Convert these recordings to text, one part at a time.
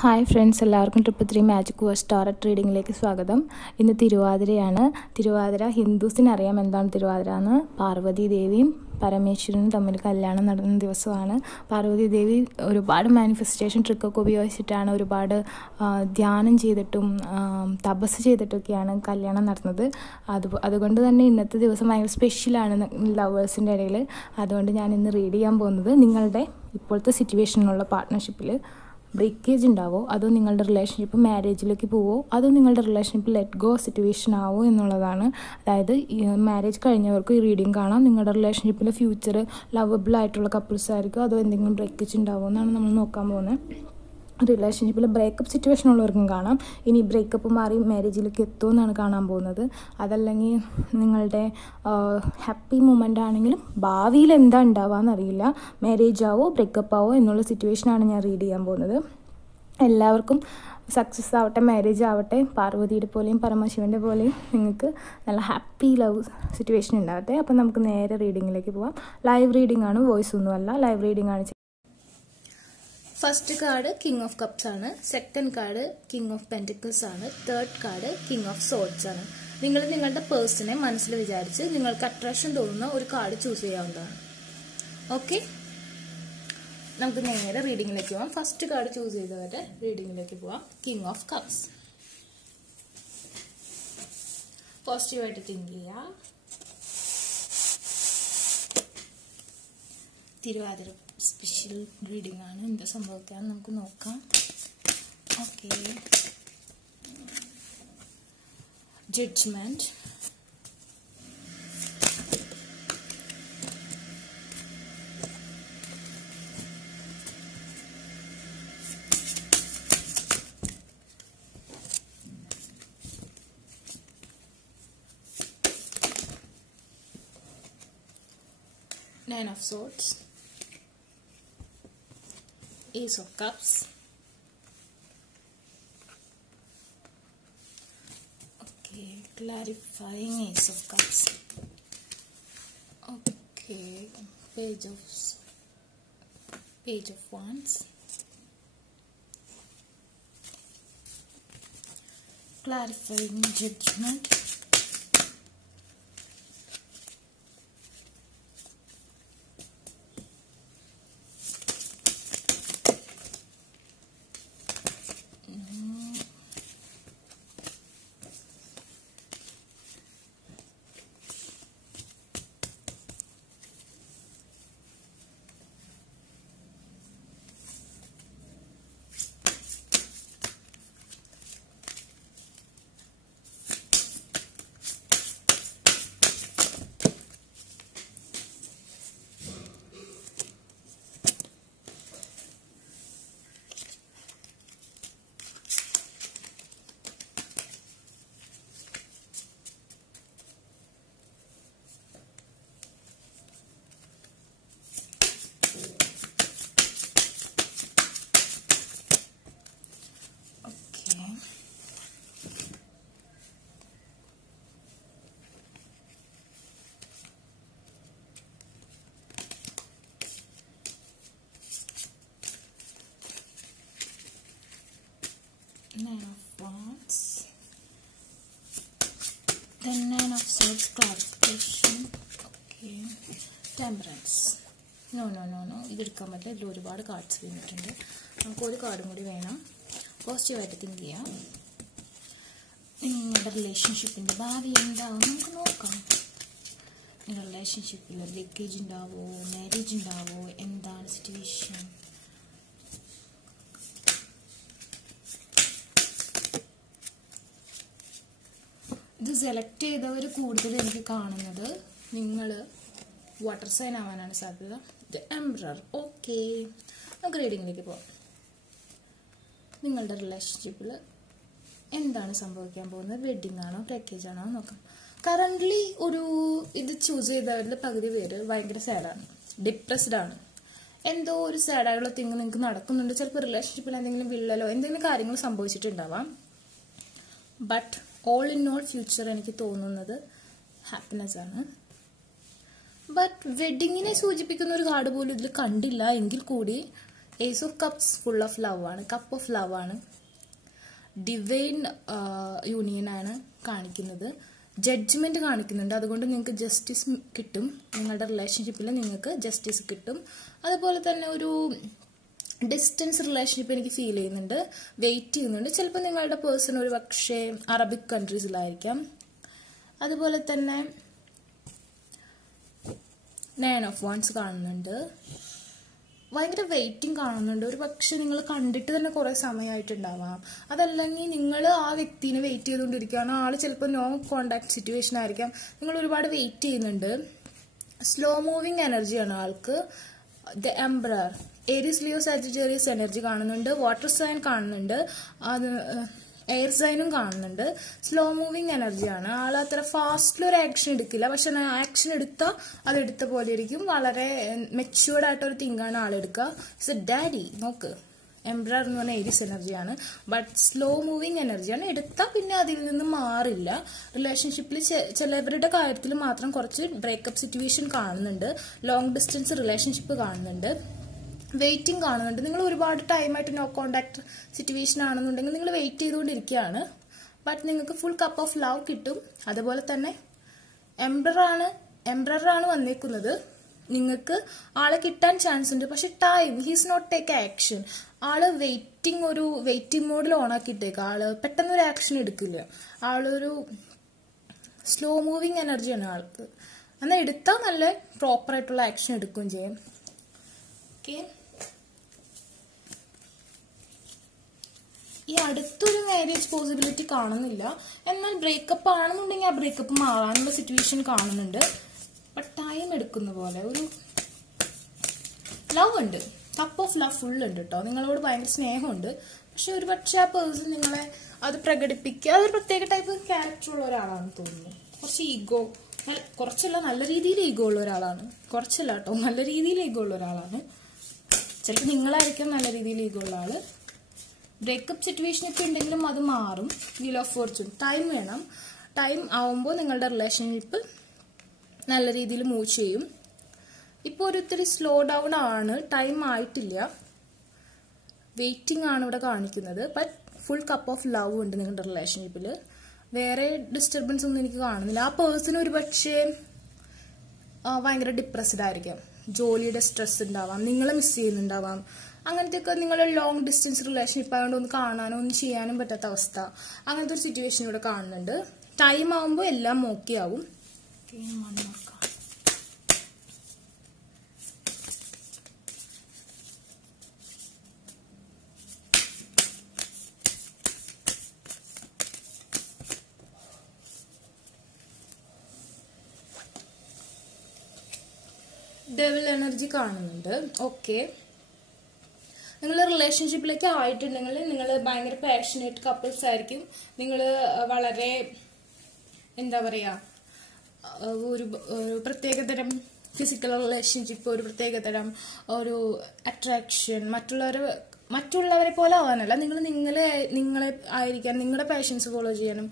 Hi friends, എല്ലാവർക്കും trip 3 magic verse ടാററ്റ് റീഡിങ്ങിലേക്ക് സ്വാഗതം. ഇന്ന് തിരുവാതിരയാണ്. തിരുവാതിര ഹിന്ദുസിനറിയാം എന്താണ് തിരുവാതിര എന്ന്. പാർവതി ദേവിയും പരമേശ്വരനും തമ്മിൽ കല്യാണം നടന്ന ദിവസമാണ്. പാർവതി ദേവി ഒരുപാട് മാനിഫെസ്റ്റേഷൻ ട്രിക്കൊക്കെ ഉപയോഗിച്ചിട്ടാണ്, ഒരുപാട് ധ്യാനം ചെയ്തിട്ടും തപസ് ചെയ്തിട്ടൊക്കെയാണ് കല്യാണം നടന്നത്. അതുകൊണ്ട് തന്നെ ഇന്നത്തെ ദിവസം ഭയങ്കര സ്പെഷ്യലാണ് ലവേഴ്സിൻ്റെ ഇടയിൽ. അതുകൊണ്ട് ഞാൻ ഇന്ന് റീഡ് ചെയ്യാൻ പോകുന്നത് നിങ്ങളുടെ ഇപ്പോഴത്തെ സിറ്റുവേഷനിലുള്ള പാർട്ട്ണർഷിപ്പിൽ ബ്രേക്കേജ് ഉണ്ടാവോ, അതോ നിങ്ങളുടെ റിലേഷൻഷിപ്പ് മാരേജിലേക്ക് പോവോ, അതോ നിങ്ങളുടെ റിലേഷൻഷിപ്പ് ലെറ്റ് ഗോ സിറ്റുവേഷൻ ആവോ എന്നുള്ളതാണ്. അതായത് മാരേജ് കഴിഞ്ഞവർക്ക് ഈ റീഡിങ് കാണാം. നിങ്ങളുടെ റിലേഷൻഷിപ്പിലെ ഫ്യൂച്ചർ ലവബിൾ ആയിട്ടുള്ള കപ്പിൾസ് ആയിരിക്കും, അതോ എന്തെങ്കിലും ബ്രേക്കേജ് ഉണ്ടാവുമോ എന്നാണ് നമ്മൾ നോക്കാൻ പോകുന്നത്. റിലേഷൻഷിപ്പിൽ ബ്രേക്കപ്പ് സിറ്റുവേഷൻ ഉള്ളവർക്കും കാണാം. ഇനി ബ്രേക്കപ്പ് മാറി മാരേജിലേക്ക് എത്തുമെന്നാണ് കാണാൻ പോകുന്നത്. അതല്ലെങ്കിൽ നിങ്ങളുടെ ഹാപ്പി മൊമെൻ്റ് ആണെങ്കിലും ഭാവിയിൽ എന്താ ഉണ്ടാവുകയെന്നറിയില്ല. മാരേജ് ആവോ ബ്രേക്കപ്പ് ആവോ എന്നുള്ള സിറ്റുവേഷനാണ് ഞാൻ റീഡ് ചെയ്യാൻ പോകുന്നത്. എല്ലാവർക്കും സക്സസ് ആവട്ടെ, മാരേജ് ആവട്ടെ. പാർവതിയുടെ പോലെയും പരമശിവൻ്റെ പോലെയും നിങ്ങൾക്ക് നല്ല ഹാപ്പി ലവ് സിറ്റുവേഷൻ ഉണ്ടാവട്ടെ. അപ്പം നമുക്ക് നേരെ റീഡിങ്ങിലേക്ക് പോവാം. ലൈവ് റീഡിംഗ് ആണ്, വോയിസ് ഒന്നുമല്ല, ലൈവ് റീഡിംഗ് ആണ്. First card king of cups ആണ്. Second card king of pentacles ആണ്. Third card king of swords ആണ്. നിങ്ങൾ നിങ്ങളുടെ പേഴ്സണെ മനസ്സിൽ വിചാരിച്ച് നിങ്ങൾക്ക് അട്രാക്ഷൻ തോന്നുന്ന ഒരു കാർഡ് ചൂസ് ചെയ്യാവുന്നതാണ്. ഓക്കെ, നമുക്ക് നേരെ റീഡിങ്ങിലേക്ക് പോവാം. ഫസ്റ്റ് കാർഡ് ചൂസ് ചെയ്തവരുടെ റീഡിങ്ങിലേക്ക് പോവാം. King of cups. പോസിറ്റീവായിട്ട് തിങ്ക് ചെയ്യുക. തിരുവാതിര സ്പെഷ്യൽ റീഡിംഗ് ആണ്. എന്താ സംഭവിക്കാന്ന് നമുക്ക് നോക്കാം. Okay, judgement, Nine of Swords, Ace of Cups, okay, clarifying Ace of Cups, okay, Page of Wands, clarifying Judgment, Nine of Wands, then Nine of Swords, clarification, okay, Temperance. No, ഇതെടുക്കാൻ പറ്റില്ല. ഇതിൽ ഒരുപാട് cards വീണിട്ടുണ്ട്. നമുക്കൊരു കാർഡും കൂടി വേണം. പോസിറ്റീവായിട്ട് think ചെയ്യാം. നിങ്ങളുടെ റിലേഷൻഷിപ്പിൻ്റെ ഭാവി എന്താവും നമുക്ക് നോക്കാം. നിങ്ങളുടെ റിലേഷൻഷിപ്പിൽ ബ്രേക്കേജ് ഉണ്ടാവോ, മാരേജ് ഉണ്ടാവോ, എന്താണ് സിറ്റുവേഷൻ? ഇത് സെലക്ട് ചെയ്തവർ കൂടുതൽ എനിക്ക് കാണുന്നത് നിങ്ങൾ വാട്ടർ സൈൻ ആവാനാണ് സാധ്യത. The emperor. ഓക്കെ, നമുക്ക് റീഡിങ്ങിലേക്ക് പോവാം. നിങ്ങളുടെ റിലേഷൻഷിപ്പിൽ എന്താണ് സംഭവിക്കാൻ പോകുന്നത്? വെഡിങ് ആണോ ബ്രേക്കേജ് ആണോ നോക്കാം. കറൻ്റ്ലി ഇത് ചൂസ് ചെയ്തവരുടെ പകുതി പേര് ഭയങ്കര സാഡാണ്, ഡിപ്രസ്ഡ് ആണ്. എന്തോ ഒരു സാഡായുള്ള തിങ് നിങ്ങൾക്ക് നടക്കുന്നുണ്ട്. ചിലപ്പോൾ റിലേഷൻഷിപ്പിൽ എന്തെങ്കിലും വിള്ളലോ എന്തെങ്കിലും കാര്യങ്ങൾ സംഭവിച്ചിട്ടുണ്ടാവാം. But all in all future എനിക്ക് തോന്നുന്നത് ഹാപ്പിനെസ് ആണ്. ബട്ട് വെഡിങ്ങിനെ സൂചിപ്പിക്കുന്ന ഒരു കാർഡ് പോലും ഇതിൽ കണ്ടില്ല. എങ്കിൽ കൂടി ace of cups full of love ആണ്, കപ്പ് ഓഫ് ലവ് ആണ്. ഡിവൈൻ യൂണിയൻ ആണ് കാണിക്കുന്നത്. ജഡ്ജ്മെന്റ് കാണിക്കുന്നുണ്ട്. അതുകൊണ്ട് നിങ്ങൾക്ക് ജസ്റ്റിസ് കിട്ടും. നിങ്ങളുടെ റിലേഷൻഷിപ്പിൽ നിങ്ങൾക്ക് ജസ്റ്റിസ് കിട്ടും. അതുപോലെ തന്നെ ഒരു ഡിസ്റ്റൻസ് റിലേഷൻഷിപ്പ് എനിക്ക് ഫീൽ ചെയ്യുന്നുണ്ട്, വെയിറ്റ് ചെയ്യുന്നുണ്ട്. ചിലപ്പോൾ നിങ്ങളുടെ പേഴ്സൺ ഒരു പക്ഷേ അറബിക് കൺട്രീസിലായിരിക്കാം. അതുപോലെ തന്നെ 9 of Wands കാണുന്നുണ്ട്. ഭയങ്കര വെയിറ്റിംഗ് കാണുന്നുണ്ട്. ഒരു പക്ഷെ നിങ്ങൾ കണ്ടിട്ട് തന്നെ കുറെ സമയമായിട്ടുണ്ടാവാം. അതല്ലെങ്കിൽ നിങ്ങൾ ആ വ്യക്തിനെ വെയിറ്റ് ചെയ്തുകൊണ്ടിരിക്കുകയാണ്. ആള് ചിലപ്പോൾ നോ കോണ്ടാക്ട് സിറ്റുവേഷൻ ആയിരിക്കാം. നിങ്ങൾ ഒരുപാട് വെയിറ്റ് ചെയ്യുന്നുണ്ട്. സ്ലോ മൂവിങ് എനർജിയാണ് ആൾക്ക്. The emperor, Aries Leo Sagittarius energy കാണുന്നുണ്ട്. വാട്ടർ സൈൻ കാണുന്നുണ്ട്. എയർ സൈനും കാണുന്നുണ്ട്. സ്ലോ മൂവിങ് എനർജിയാണ്. ആൾ അത്ര ഫാസ്റ്റിൽ ഒരു ആക്ഷൻ എടുക്കില്ല. പക്ഷെ ആക്ഷൻ എടുത്താൽ അതെടുത്ത പോലെ ഇരിക്കും. വളരെ മെച്യൂർഡ് ആയിട്ടൊരു തിങ്കാണ് ആളെടുക്കുക. It's a daddy. നോക്ക്, എംബ്രർ എന്ന് പറഞ്ഞ ഏരീസ് എനർജിയാണ്. ബട്ട് സ്ലോ മൂവിങ് എനർജിയാണ്. എടുത്താൽ പിന്നെ അതിൽ നിന്ന് മാറില്ല. റിലേഷൻഷിപ്പിൽ ചിലവരുടെ കാര്യത്തിൽ മാത്രം കുറച്ച് ബ്രേക്കപ്പ് സിറ്റുവേഷൻ കാണുന്നുണ്ട്. ലോങ് ഡിസ്റ്റൻസ് റിലേഷൻഷിപ്പ് കാണുന്നുണ്ട്. വെയിറ്റിംഗ് കാണുന്നുണ്ട്. നിങ്ങൾ ഒരുപാട് ടൈമായിട്ട് നോ കോണ്ടാക്ട് സിറ്റുവേഷൻ ആണെന്നുണ്ടെങ്കിൽ നിങ്ങൾ വെയിറ്റ് ചെയ്തുകൊണ്ടിരിക്കുകയാണ്. ബട്ട് നിങ്ങൾക്ക് ഫുൾ കപ്പ് ഓഫ് ലവ് കിട്ടും. അതുപോലെ തന്നെ എംബ്രറാണ് വന്നേക്കുന്നത്. നിങ്ങൾക്ക് ആളെ കിട്ടാൻ ചാൻസ് ഉണ്ട്. പക്ഷെ time, he's not take action. ആള് വെയിറ്റിംഗ് മോഡിൽ ഓൺ ആക്കിയിട്ടേക്ക്. ആള് പെട്ടെന്ന് ഒരു ആക്ഷൻ എടുക്കില്ല. ആളൊരു സ്ലോ മൂവിങ് എനർജിയാണ് ആൾക്ക്. എന്നാൽ എടുത്താൽ നല്ല പ്രോപ്പർ ആയിട്ടുള്ള ആക്ഷൻ എടുക്കുകയും ചെയ്യും. ഓക്കെ, ഈ അടുത്തൊരു മാരേജ് പോസിബിലിറ്റി കാണുന്നില്ല. എന്നാൽ ബ്രേക്കപ്പ് ആണെന്നുണ്ടെങ്കിൽ ആ ബ്രേക്കപ്പ് മാറാനുള്ള സിറ്റുവേഷൻ കാണുന്നുണ്ട്. ബട്ട് ടൈം എടുക്കുന്ന പോലെ ഒരു ലവ് ഉണ്ട്. കപ്പ് ഓഫ് ലവ് ഫുൾ ഉണ്ട് കേട്ടോ. നിങ്ങളോട് ഭയങ്കര സ്നേഹമുണ്ട്. പക്ഷെ ഒരു പക്ഷെ ആ പേഴ്സൺ നിങ്ങളെ അത് പ്രകടിപ്പിക്കുക, അതൊരു പ്രത്യേക ടൈപ്പ് ക്യാരക്ടർ ഉള്ള ഒരാളാണെന്ന് തോന്നുന്നു. കുറച്ച് ഈഗോ, കുറച്ചല്ല, നല്ല രീതിയിൽ ഈഗോ ഉള്ള ഒരാളാണ്. കുറച്ചല്ല കേട്ടോ, നല്ല രീതിയിൽ ഈഗോ ഉള്ള ഒരാളാണ്. ചിലപ്പോൾ നിങ്ങളായിരിക്കും നല്ല രീതിയിൽ ഈഗോ ഉള്ള ആള്. ബ്രേക്കപ്പ് സിറ്റുവേഷൻ ഒക്കെ ഉണ്ടെങ്കിലും അത് മാറും. വീൽ ഓഫ് ഫോർച്യൂൺ, ടൈം വേണം. ടൈം ആവുമ്പോൾ നിങ്ങളുടെ റിലേഷൻഷിപ്പ് നല്ല രീതിയിൽ മൂവ് ചെയ്യും. ഇപ്പോൾ ഒരിത്തിരി സ്ലോ ഡൗൺ ആണ്, ടൈം ആയിട്ടില്ല. വെയിറ്റിംഗ് ആണ് ഇവിടെ കാണിക്കുന്നത്. But full cup of love ഉണ്ട് നിങ്ങളുടെ റിലേഷൻഷിപ്പിൽ. വേറെ ഡിസ്റ്റർബൻസ് ഒന്നും എനിക്ക് കാണുന്നില്ല. ആ പേഴ്സൺ ഒരു പക്ഷേ ഭയങ്കര ഡിപ്രസ്ഡ് ആയിരിക്കാം. ജോലിയുടെ സ്ട്രെസ് ഉണ്ടാവാം, നിങ്ങളെ മിസ് ചെയ്യുന്നുണ്ടാവാം. അങ്ങനത്തെയൊക്കെ നിങ്ങൾ ലോങ് ഡിസ്റ്റൻസ് റിലേഷൻഷിപ്പ് ആയതുകൊണ്ട് ഒന്ന് കാണാനോ ഒന്നും ചെയ്യാനും പറ്റാത്ത അവസ്ഥ, അങ്ങനത്തെ ഒരു സിറ്റുവേഷൻ ഇവിടെ കാണുന്നുണ്ട്. ടൈം ആവുമ്പോൾ എല്ലാം ഓക്കെ ആവും. ഡെവിൾ എനർജി കാണുന്നുണ്ട്. ഓക്കെ, നിങ്ങൾ റിലേഷൻഷിപ്പിലേക്ക് ആയിട്ടുണ്ടെങ്കിൽ നിങ്ങൾ ഭയങ്കര പാഷനേറ്റ് കപ്പിൾസ് ആയിരിക്കും. നിങ്ങൾ വളരെ എന്താ പറയുക, ഒരു പ്രത്യേകതരം ഫിസിക്കൽ റിലേഷൻഷിപ്പ്, ഒരു പ്രത്യേകതരം ഒരു അട്രാക്ഷൻ, മറ്റുള്ളവരെ പോലെ ആവാനല്ല, നിങ്ങളെ ആയിരിക്കാൻ, നിങ്ങളുടെ പാഷൻസ് ഫോളോ ചെയ്യാനും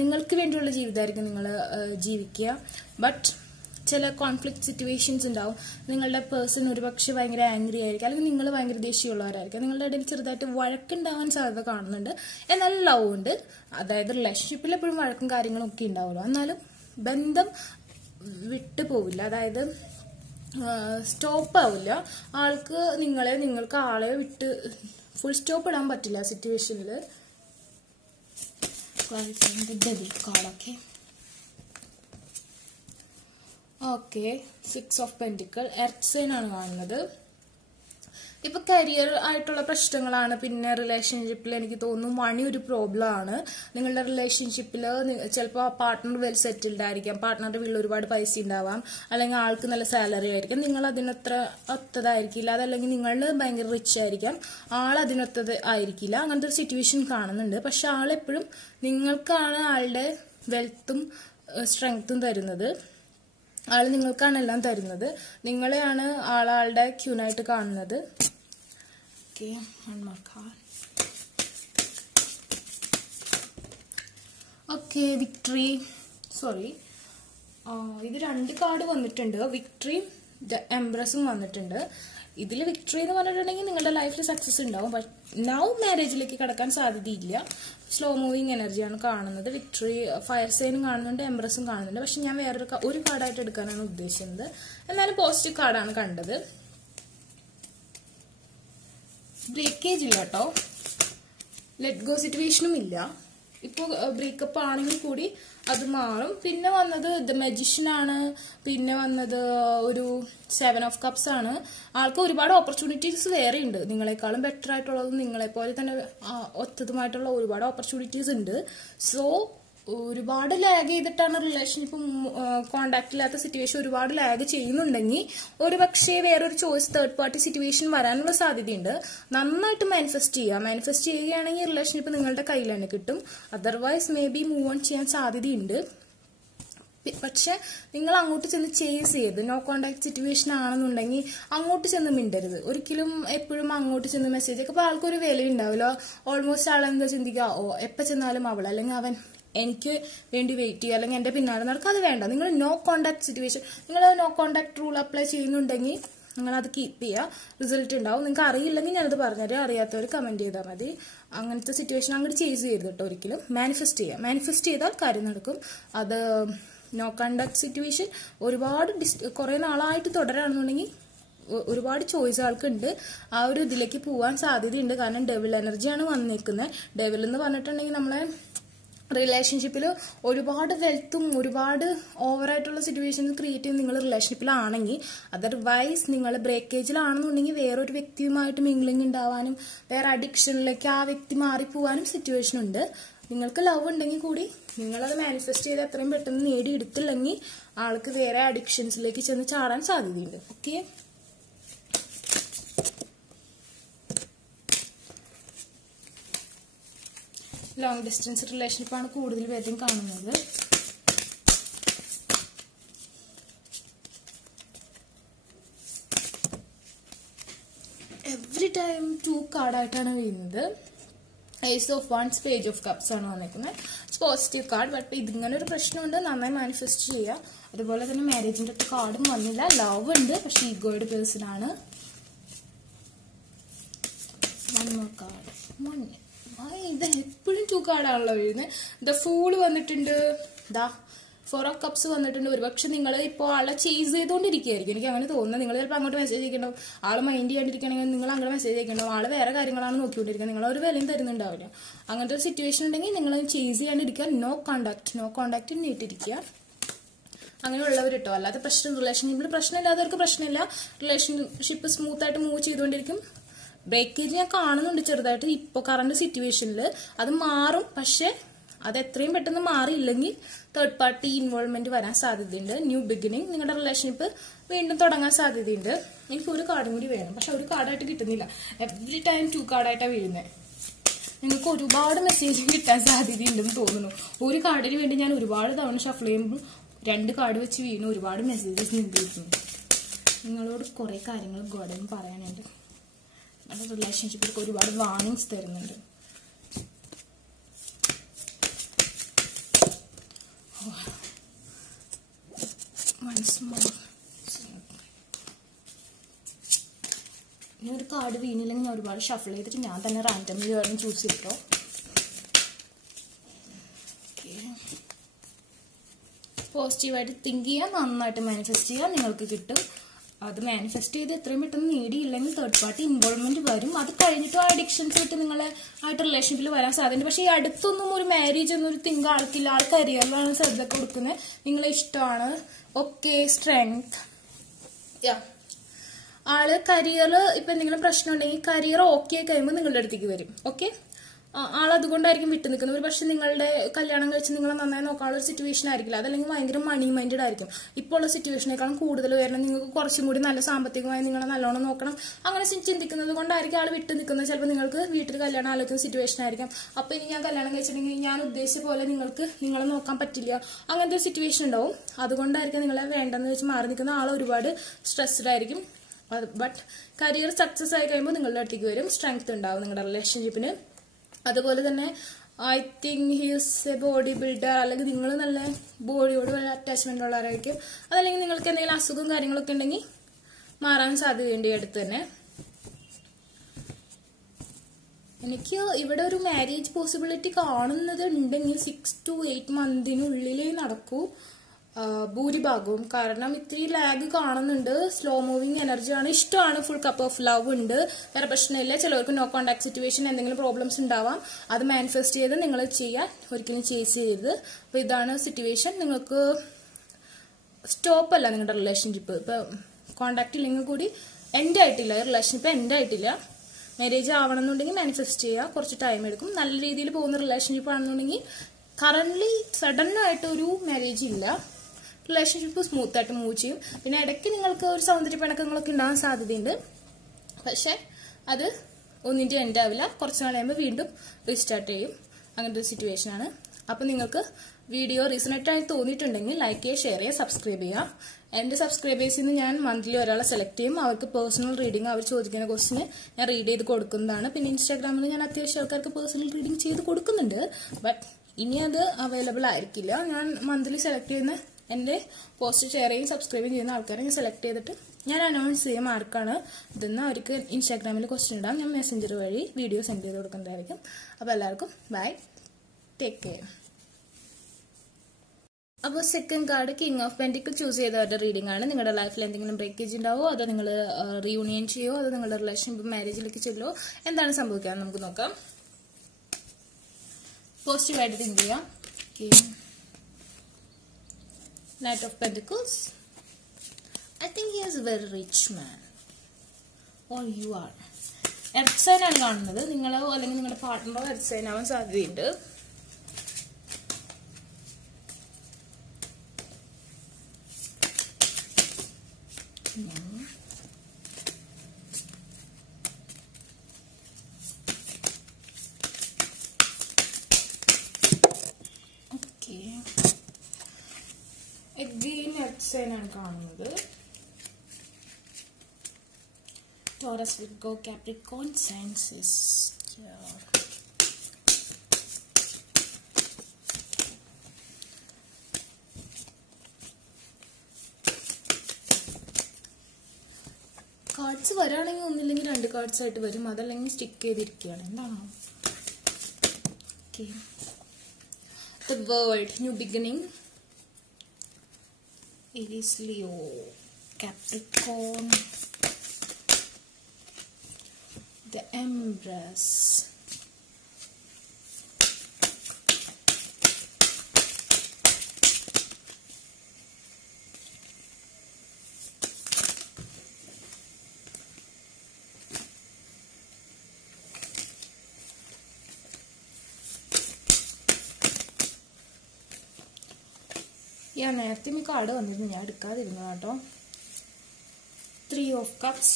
നിങ്ങൾക്ക് വേണ്ടിയുള്ള ജീവിതമായിരിക്കും നിങ്ങൾ ജീവിക്കുക. ബട്ട് ചില കോൺഫ്ലിക്റ്റ് സിറ്റുവേഷൻസ് ഉണ്ടാവും. നിങ്ങളുടെ പേഴ്സൺ ഒരു പക്ഷെ ഭയങ്കര ആംഗ്രി ആയിരിക്കും, അല്ലെങ്കിൽ നിങ്ങൾ ഭയങ്കര ദേഷ്യമുള്ളവരായിരിക്കും. നിങ്ങളുടെ ഇടയിൽ ചെറുതായിട്ട് വഴക്കുണ്ടാവാൻ സാധ്യത കാണുന്നുണ്ട്. എന്നാൽ ലവ് ഉണ്ട്. അതായത് റിലേഷൻഷിപ്പിൽ എപ്പോഴും വഴക്കും കാര്യങ്ങളും ഒക്കെ ഉണ്ടാവുമല്ലോ. എന്നാലും ബന്ധം വിട്ടു പോവില്ല. അതായത് സ്റ്റോപ്പ് ആവില്ല. നിങ്ങൾക്ക് ആളെ വിട്ട് ഫുൾ സ്റ്റോപ്പ് ഇടാൻ പറ്റില്ല സിറ്റുവേഷനിൽ. Okay, 6 of Pentacles, earth sign ആണ് കാണുന്നത്. ഇപ്പൊ കരിയർ ആയിട്ടുള്ള പ്രശ്നങ്ങളാണ്. പിന്നെ റിലേഷൻഷിപ്പിൽ എനിക്ക് തോന്നുന്നു മണി ഒരു പ്രോബ്ലം ആണ്. നിങ്ങളുടെ റിലേഷൻഷിപ്പിൽ ചിലപ്പോൾ പാർട്ട്ണർ വെൽ സെറ്റിൽഡ് ആയിരിക്കാം. പാർട്ട്ണറുടെ വീട്ടിൽ ഒരുപാട് പൈസ ഉണ്ടാവാം, അല്ലെങ്കിൽ ആൾക്ക് നല്ല സാലറി ആയിരിക്കും. നിങ്ങൾ അതിനത്ര ഒത്തതായിരിക്കില്ല. അതല്ലെങ്കിൽ നിങ്ങൾ ഭയങ്കര റിച്ച് ആയിരിക്കാം, ആൾ അതിനൊത്തത് ആയിരിക്കില്ല. അങ്ങനത്തെ ഒരു സിറ്റുവേഷൻ കാണുന്നുണ്ട്. പക്ഷെ ആളെപ്പോഴും നിങ്ങൾക്കാണ് ആളുടെ വെൽത്തും സ്ട്രെങ്ത്തും തരുന്നത്. ആള് നിങ്ങൾക്കാണ് എല്ലാം തരുന്നത്. നിങ്ങളെയാണ് ആളുടെ ക്യൂനായിട്ട് കാണുന്നത്. ഓക്കെ, വിക്ടറി, സോറി, ഇത് 2 കാർഡ് വന്നിട്ടുണ്ട്. വിക്ടറിയും എംപ്രസും വന്നിട്ടുണ്ട്. ഇതിൽ വിക്ടറി എന്ന് പറഞ്ഞിട്ടുണ്ടെങ്കിൽ നിങ്ങളുടെ ലൈഫിൽ സക്സസ് ഉണ്ടാവും. ബട്ട് നൗ മാരേജിലേക്ക് കടക്കാൻ സാധ്യതയില്ല. സ്ലോ മൂവിങ് എനർജിയാണ് കാണുന്നത്. വിക്ടറി ഫയർ സൈനും കാണുന്നുണ്ട്, എംബ്രസും കാണുന്നുണ്ട്. പക്ഷെ ഞാൻ ഒരു കാർഡായിട്ട് എടുക്കാനാണ് ഉദ്ദേശിക്കുന്നത്. എന്നാലും പോസിറ്റീവ് കാർഡാണ് കണ്ടത്. ബ്രേക്കേജ് ഇല്ല കേട്ടോ, ലെറ്റ് ഗോ സിറ്റുവേഷനും ഇല്ല. ഇപ്പോൾ ബ്രേക്കപ്പ് ആണെങ്കിൽ കൂടി അത് മാറും. പിന്നെ വന്നത് ദ മജിഷ്യൻ ആണ്. പിന്നെ വന്നത് ഒരു 7 ഓഫ് കപ്സ് ആണ്. ആൾക്ക് ഒരുപാട് ഓപ്പർച്യൂണിറ്റീസ് വേറെ ഉണ്ട്. നിങ്ങളെക്കാളും ബെറ്റർ ആയിട്ടുള്ളതും നിങ്ങളെപ്പോലെ തന്നെ ഒത്തതുമായിട്ടുള്ള ഒരുപാട് ഓപ്പർച്യൂണിറ്റീസ് ഉണ്ട്. സോ ഒരുപാട് ലാഗ് ചെയ്തിട്ടാണ് റിലേഷൻഷിപ്പ് കോണ്ടാക്ട് ഇല്ലാത്ത സിറ്റുവേഷൻ ഒരുപാട് ലാഗ് ചെയ്യുന്നുണ്ടെങ്കിൽ ഒരു പക്ഷേ വേറൊരു ചോയ്സ് തേർഡ് പാർട്ടി സിറ്റുവേഷൻ വരാനുള്ള സാധ്യതയുണ്ട്. നന്നായിട്ട് മാനിഫെസ്റ്റ് ചെയ്യുക. മാനിഫെസ്റ്റ് ചെയ്യുകയാണെങ്കിൽ റിലേഷൻഷിപ്പ് നിങ്ങളുടെ കയ്യിൽ തന്നെ കിട്ടും. Otherwise may be move on ചെയ്യാൻ സാധ്യതയുണ്ട്. പക്ഷെ നിങ്ങൾ അങ്ങോട്ട് ചെന്ന് ചേസ് ചെയ്ത് നോ കോണ്ടാക്ട് സിറ്റുവേഷൻ ആണെന്നുണ്ടെങ്കിൽ അങ്ങോട്ട് ചെന്ന് മിണ്ടരുത്. ഒരിക്കലും എപ്പോഴും അങ്ങോട്ട് ചെന്ന് മെസ്സേജ് ഒക്കെ അപ്പോൾ ആൾക്കൊരു വില ഉണ്ടാവില്ല. ഓൾമോസ്റ്റ് ആളെന്താ ചിന്തിക്കുക, എപ്പോൾ ചെന്നാലും അവൾ അല്ലെങ്കിൽ അവൻ എനിക്ക് വേണ്ടി വെയിറ്റ് ചെയ്യുക അല്ലെങ്കിൽ എൻ്റെ പിന്നാലെ നടക്കുക. അത് വേണ്ട. നിങ്ങൾ നോ കോണ്ടാക്ട് സിറ്റുവേഷൻ, നിങ്ങൾ നോ കോണ്ടാക്ട് റൂൾ അപ്ലൈ ചെയ്യുന്നുണ്ടെങ്കിൽ നിങ്ങളത് കീപ്പ് ചെയ്യുക. റിസൾട്ട് ഉണ്ടാവും. നിങ്ങൾക്ക് അറിയില്ലെങ്കിൽ ഞാനത് പറഞ്ഞുതരാം. അറിയാത്തവർ കമന്റ് ചെയ്താൽ മതി. അങ്ങനത്തെ സിറ്റുവേഷൻ അങ്ങോട്ട് ചേസ് ചെയ്ത് കേട്ടോ. ഒരിക്കലും മാനിഫെസ്റ്റ് ചെയ്യുക. മാനിഫെസ്റ്റ് ചെയ്താൽ കാര്യം നടക്കും. അത് നോ കോണ്ടാക്ട് സിറ്റുവേഷൻ ഒരുപാട് കുറെ നാളായിട്ട് തുടരാണെന്നുണ്ടെങ്കിൽ ഒരുപാട് ചോയ്സ് ആൾക്കുണ്ട്. ആ ഒരു ഇതിലേക്ക് പോകാൻ സാധ്യതയുണ്ട്. കാരണം ഡെവിൾ എനർജിയാണ് വന്നേക്കുന്നത്. ഡെവിൾ എന്ന് പറഞ്ഞിട്ടുണ്ടെങ്കിൽ നമ്മളെ റിലേഷൻഷിപ്പിൽ ഒരുപാട് വെൽത്തും ഒരുപാട് ഓവറായിട്ടുള്ള സിറ്റുവേഷൻസ് ക്രിയേറ്റ് ചെയ്ത് നിങ്ങൾ റിലേഷൻഷിപ്പിലാണെങ്കിൽ, അതർവൈസ് നിങ്ങൾ ബ്രേക്കേജിലാണെന്നുണ്ടെങ്കിൽ വേറൊരു വ്യക്തിയുമായിട്ട് മിംഗ്ലിംഗ് ഉണ്ടാവാനും വേറെ അഡിക്ഷനിലേക്ക് ആ വ്യക്തി മാറിപ്പോവാനും സിറ്റുവേഷൻ ഉണ്ട്. നിങ്ങൾക്ക് ലവ് ഉണ്ടെങ്കിൽ കൂടി നിങ്ങളത് മാനിഫെസ്റ്റ് ചെയ്ത് എത്രയും പെട്ടെന്ന് നേടിയെടുത്തില്ലെങ്കിൽ ആൾക്ക് വേറെ അഡിക്ഷൻസിലേക്ക് ചെന്ന് ചാടാൻ സാധ്യതയുണ്ട്. ഓക്കെ, ലോങ് ഡിസ്റ്റൻസ് റിലേഷൻഷിപ്പാണ് കൂടുതൽ പേരും കാണുന്നത്. എവറി ടൈം 2 കാർഡായിട്ടാണ് വീഴുന്നത്. Ace of wands, page of cups ആണ് വന്നിരിക്കുന്നത്. Positive card. ബട്ട് ഇതിങ്ങനെ ഒരു പ്രശ്നമുണ്ട്. നന്നായി മാനിഫെസ്റ്റ് ചെയ്യുക. അതുപോലെ തന്നെ മാരേജിന്റെ അടുത്ത് കാർഡും വന്നില്ല. ലവ് ഉണ്ട്, പക്ഷെ ഈഗോയുടെ പേഴ്സൺ ആണ്. ഇത് എപ്പോഴും 2 കാർഡാണല്ലോ വീഴുന്നത്. ദ ഫൂൾ വന്നിട്ടുണ്ട്, ദാ 4 ഓഫ് കപ്സ് വന്നിട്ടുണ്ട്. ഒരുപക്ഷെ നിങ്ങൾ ഇപ്പോൾ ആളെ ചേസ് ചെയ്തുകൊണ്ടിരിക്കുകയായിരിക്കും. എനിക്ക് അങ്ങനെ തോന്നുന്നത്. നിങ്ങൾ ചിലപ്പോൾ അങ്ങോട്ട് മെസ്സേജ് അയക്കണ്ടാവും. ആൾ മൈൻഡ് ചെയ്യാണ്ടിരിക്കണമെങ്കിൽ നിങ്ങൾ അങ്ങോട്ട് മെസ്സേജ് അയക്കണ്ടാവും. ആൾ വേറെ കാര്യങ്ങളാണ് നോക്കിക്കൊണ്ടിരിക്കുന്നത്. നിങ്ങൾ ഒരു വിലയും തരുന്നുണ്ടാവില്ല. അങ്ങനത്തെ ഒരു സിറ്റുവേഷൻ ഉണ്ടെങ്കിൽ നിങ്ങൾ ചേസ് ചെയ്യാണ്ടിരിക്കുക. നോ കോണ്ടാക്ട് നീട്ടിരിക്കുക. അങ്ങനെയുള്ളവർ കേട്ടോ. അല്ലാതെ റിലേഷൻഷിപ്പിൽ പ്രശ്നമില്ലാത്തവർക്ക് പ്രശ്നമില്ല. റിലേഷൻഷിപ്പ് സ്മൂത്ത് ആയിട്ട് മൂവ് ചെയ്തുകൊണ്ടിരിക്കും. ബ്രേക്കേജ് ഞാൻ കാണുന്നുണ്ട് ചെറുതായിട്ട് ഇപ്പോൾ കറണ്ട് സിറ്റുവേഷനിൽ. അത് മാറും. പക്ഷെ അത് എത്രയും പെട്ടെന്ന് മാറിയില്ലെങ്കിൽ തേർഡ് പാർട്ടി ഇൻവോൾവ്മെന്റ് വരാൻ സാധ്യതയുണ്ട്. ന്യൂ ബിഗിനിങ്, നിങ്ങളുടെ റിലേഷൻഷിപ്പ് വീണ്ടും തുടങ്ങാൻ സാധ്യതയുണ്ട്. എനിക്ക് ഒരു കാർഡും കൂടി വേണം, പക്ഷെ ഒരു കാർഡായിട്ട് കിട്ടുന്നില്ല. എവറി ടൈം 2 കാർഡായിട്ടാണ് വീഴുന്നത്. നിങ്ങൾക്ക് ഒരുപാട് മെസ്സേജ് കിട്ടാൻ സാധ്യതയുണ്ടെന്ന് തോന്നുന്നു. ഒരു കാർഡിന് വേണ്ടി ഞാൻ ഒരുപാട് തവണ ഷഫിൾ ചെയ്യുമ്പോൾ 2 കാർഡ് വെച്ച് വീണു. ഒരുപാട് മെസ്സേജസ് നിന്നിരുന്നു. നിങ്ങളോട് കുറെ കാര്യങ്ങൾ ഗോഡൻ പറയാനുണ്ട്. നമ്മുടെ റിലേഷൻഷിപ്പിൽ ഒരുപാട് വാർണിങ്സ് തരുന്നുണ്ട്. ഇനി ഒരു കാർഡ് വീണില്ലെങ്കിൽ ഞാൻ ഒരുപാട് ഷഫിൾ ചെയ്തിട്ട് ഞാൻ തന്നെ റാൻഡംലി വേണം ചൂസ് ചെയ്തോ. പോസിറ്റീവായിട്ട് തിങ്ക് ചെയ്യുക, നന്നായിട്ട് മാനിഫെസ്റ്റ് ചെയ്യുക, നിങ്ങൾക്ക് കിട്ടും. അത് മാനിഫെസ്റ്റ് ചെയ്ത് എത്രയും പെട്ടെന്ന് നേടിയില്ലെങ്കിൽ തേർഡ് പാർട്ടി ഇൻവോൾവ്മെന്റ് വരും. അത് കഴിഞ്ഞിട്ട് ആ അഡിക്ഷൻസ് ആയിട്ട് നിങ്ങളെ ആയിട്ട് റിലേഷൻഷിപ്പിൽ വരാൻ സാധ്യതയുണ്ട്. പക്ഷെ ഈ അടുത്തൊന്നും ഒരു മാരേജ് എന്നൊരു തിങ്ക് ആൾക്കില്ല. ആൾ കരിയറിലാണ് ശ്രദ്ധ കൊടുക്കുന്നത്. നിങ്ങളെ ഇഷ്ടമാണ്. Okay, strength. ആള് കരിയർ ഇപ്പൊ എന്തെങ്കിലും പ്രശ്നം ഉണ്ടെങ്കിൽ കരിയർ ഓക്കെ കഴിയുമ്പോൾ നിങ്ങളുടെ അടുത്തേക്ക് വരും. ഓക്കെ, ആളതുകൊണ്ടായിരിക്കും വിട്ടു നിൽക്കുന്നത്. ഒരു പക്ഷെ നിങ്ങളുടെ കല്യാണം കഴിച്ച് നിങ്ങളെ നന്നായി നോക്കാനുള്ള ഒരു സിറ്റുവേഷൻ ആയിരിക്കില്ല. അതല്ലെങ്കിൽ ഭയങ്കര മണി മൈൻഡഡ് ആയിരിക്കും. ഇപ്പോൾ ഉള്ള സിറ്റുവേഷനേക്കാളും കൂടുതൽ വരണം. നിങ്ങൾക്ക് കുറച്ചും കൂടി നല്ല സാമ്പത്തികമായി നിങ്ങളെ നല്ലോണം നോക്കണം. അങ്ങനെ ചിന്തിക്കുന്നത് കൊണ്ടായിരിക്കും ആൾ വിട്ടു നിൽക്കുന്നത്. ചിലപ്പോൾ നിങ്ങൾക്ക് വീട്ടിൽ കല്യാണം ആലോചിക്കുന്ന സിറ്റുവേഷൻ ആയിരിക്കാം. അപ്പൊ ഇനി ഞാൻ കല്യാണം കഴിച്ചിട്ടുണ്ടെങ്കിൽ ഞാൻ ഉദ്ദേശിച്ച പോലെ നിങ്ങളെ നോക്കാൻ പറ്റില്ല. അങ്ങനത്തെ ഒരു സിറ്റുവേഷൻ ഉണ്ടാവും. അതുകൊണ്ടായിരിക്കും നിങ്ങളെ വേണ്ടെന്ന് വെച്ച് മാറി നിൽക്കുന്ന ആൾ ഒരുപാട് സ്ട്രെസ്ഡ് ആയിരിക്കും. ബട്ട് കരിയർ സക്സസ് ആയി കഴിയുമ്പോൾ നിങ്ങളുടെ അടുത്തേക്ക് വരും. സ്ട്രെങ്ത് ഉണ്ടാവും നിങ്ങളുടെ റിലേഷൻഷിപ്പിന്. അതുപോലെ തന്നെ I think he's A body builder. അല്ലെങ്കിൽ നിങ്ങൾ നല്ല ബോഡിയോട് വളരെ അറ്റാച്ച്മെന്റ് ഉള്ളവരായിരിക്കും. അതല്ലെങ്കിൽ നിങ്ങൾക്ക് എന്തെങ്കിലും അസുഖവും കാര്യങ്ങളൊക്കെ ഉണ്ടെങ്കിൽ മാറാൻ സാധ്യതയുണ്ട് ഈ അടുത്ത് തന്നെ. എനിക്ക് ഇവിടെ ഒരു മാരേജ് പോസിബിലിറ്റി കാണുന്നത് ഉണ്ടെങ്കിൽ 6 to 8 മന്തിനുള്ളിലേ നടക്കൂ ഭൂരിഭാഗവും. കാരണം ഇത്തിരി ലാഗ് കാണുന്നുണ്ട്. സ്ലോ മൂവിങ് എനർജിയാണ്, ഇഷ്ടമാണ്, ഫുൾ കപ്പ് ഓഫ് ലവ് ഉണ്ട്, വേറെ പ്രശ്നമില്ല. ചിലവർക്ക് നോ കോണ്ടാക്ട് സിറ്റുവേഷൻ എന്തെങ്കിലും പ്രോബ്ലംസ് ഉണ്ടാവാം, അത് മാനിഫെസ്റ്റ് ചെയ്ത് നിങ്ങൾ ചെയ്യാൻ ഒരിക്കലും ചേസ് ചെയ്യരുത്. അപ്പൊ ഇതാണ് സിറ്റുവേഷൻ. നിങ്ങൾക്ക് സ്റ്റോപ്പ് അല്ല നിങ്ങളുടെ റിലേഷൻഷിപ്പ്. ഇപ്പൊ കോണ്ടാക്ട് ഇല്ലെങ്കിൽ കൂടി എൻഡ് ആയിട്ടില്ല, റിലേഷൻഷിപ്പ് എൻഡ് ആയിട്ടില്ല. മാരേജ് ആവണമെന്നുണ്ടെങ്കിൽ മാനിഫെസ്റ്റ് ചെയ്യുക, കുറച്ച് ടൈം എടുക്കും. നല്ല രീതിയിൽ പോകുന്ന റിലേഷൻഷിപ്പ് ആണെന്നുണ്ടെങ്കിൽ കറന്റ് സഡൻ ആയിട്ട് ഒരു മാരേജ് ഇല്ല, റിലേഷൻഷിപ്പ് സ്മൂത്ത് ആയിട്ട് മൂവ് ചെയ്യും. പിന്നെ ഇടയ്ക്ക് നിങ്ങൾക്ക് ഒരു സൗന്ദര്യ പിണക്കങ്ങളൊക്കെ ഉണ്ടാകാൻ സാധ്യതയുണ്ട്, പക്ഷെ അത് ഒന്നിന്റെ എൻഡ് ആവില്ല. കുറച്ച് നാൾ കഴിയുമ്പോൾ വീണ്ടും റീസ്റ്റാർട്ട് ചെയ്യും. അങ്ങനത്തെ ഒരു സിറ്റുവേഷൻ ആണ്. അപ്പൊ നിങ്ങൾക്ക് വീഡിയോ റീസണേറ്റ് ആയി തോന്നിയിട്ടുണ്ടെങ്കിൽ ലൈക്ക് ചെയ്യുക, ഷെയർ ചെയ്യുക, സബ്സ്ക്രൈബ് ചെയ്യുക. എന്റെ സബ്സ്ക്രൈബേഴ്സിൽ നിന്ന് ഞാൻ മന്ത്ലി ഒരാളെ സെലക്ട് ചെയ്യും. അവർക്ക് പേഴ്സണൽ റീഡിംഗ്, അവർ ചോദിക്കുന്ന ക്വസ്റ്റിന് ഞാൻ റീഡ് ചെയ്ത് കൊടുക്കുന്നതാണ്. പിന്നെ ഇൻസ്റ്റാഗ്രാമിൽ ഞാൻ അത്യാവശ്യം ആൾക്കാർക്ക് പേഴ്സണൽ റീഡിംഗ് ചെയ്ത് കൊടുക്കുന്നുണ്ട്. ബട്ട് ഇനി അത് അവൈലബിൾ ആയിരിക്കില്ല. ഞാൻ മന്ത്ലി സെലക്ട് ചെയ്യുന്ന എന്റെ പോസ്റ്റ് ഷെയർ ചെയ്യും സബ്സ്ക്രൈബ് ചെയ്യുന്ന ആൾക്കാരെ ഞാൻ സെലക്ട് ചെയ്തിട്ട് ഞാൻ അനൗൺസ് ചെയ്യും ആർക്കാണ് ഇതെന്ന്. അവർക്ക് ഇൻസ്റ്റാഗ്രാമിൽ ക്വസ്റ്റ്യൻ ഇടാം, ഞാൻ മെസ്സഞ്ചർ വഴി വീഡിയോ സെൻഡ് ചെയ്ത് കൊടുക്കുന്നതായിരിക്കും. അപ്പൊ എല്ലാവർക്കും ബൈ, ടേക്ക് കെയർ. അപ്പോൾ second card king of pentacle choose ചെയ്തവരുടെ റീഡിംഗ് ആണ്. നിങ്ങളുടെ ലൈഫിൽ എന്തെങ്കിലും ബ്രേക്കേജ് ഉണ്ടാവോ, അതോ നിങ്ങൾ റീയൂണിയൻ ചെയ്യോ, അതോ നിങ്ങളുടെ റിലേഷൻഷിപ്പ് മാരേജിലേക്ക് ചെല്ലോ, എന്താണ് സംഭവിക്കുക നമുക്ക് നോക്കാം. പോസിറ്റീവായിട്ട് തിങ്ക് ചെയ്യാം. Knight of Pentacles. I think he is a very rich man. Or you are. Earth sign ആണ് കാണുന്നത്. നിങ്ങളോ അല്ലെങ്കിൽ നിങ്ങളുടെ പാർട്ട്ണറോ എർത്ത് സൈൻ ആവാൻ സാധ്യതയുണ്ട്. Again എർത്ത് സൈൻ ആണ് കാണുന്നത്. Taurus, Virgo, Capricorn, Census. Cards വരാണെങ്കിൽ ഒന്നില്ലെങ്കിൽ 2 കാർഡ്സ് ആയിട്ട് വരും, അതല്ലെങ്കിൽ സ്റ്റിക്ക് ചെയ്തിരിക്കുകയാണ്. എന്താണോ? The World, New Beginning. Aries, Leo, Capricorn, the Empress, ഞാൻ നേരത്തെ ഈ കാർഡ് വന്നിരുന്നു, ഞാൻ എടുക്കാതിരുന്നു കേട്ടോ. 3 of Cups,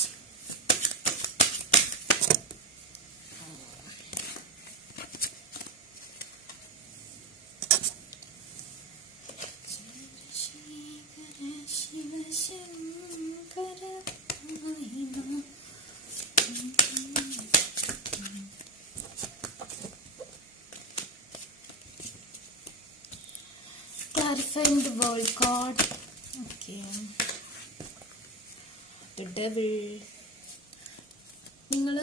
clarifying the world card. Okay. The Devil. നിങ്ങൾ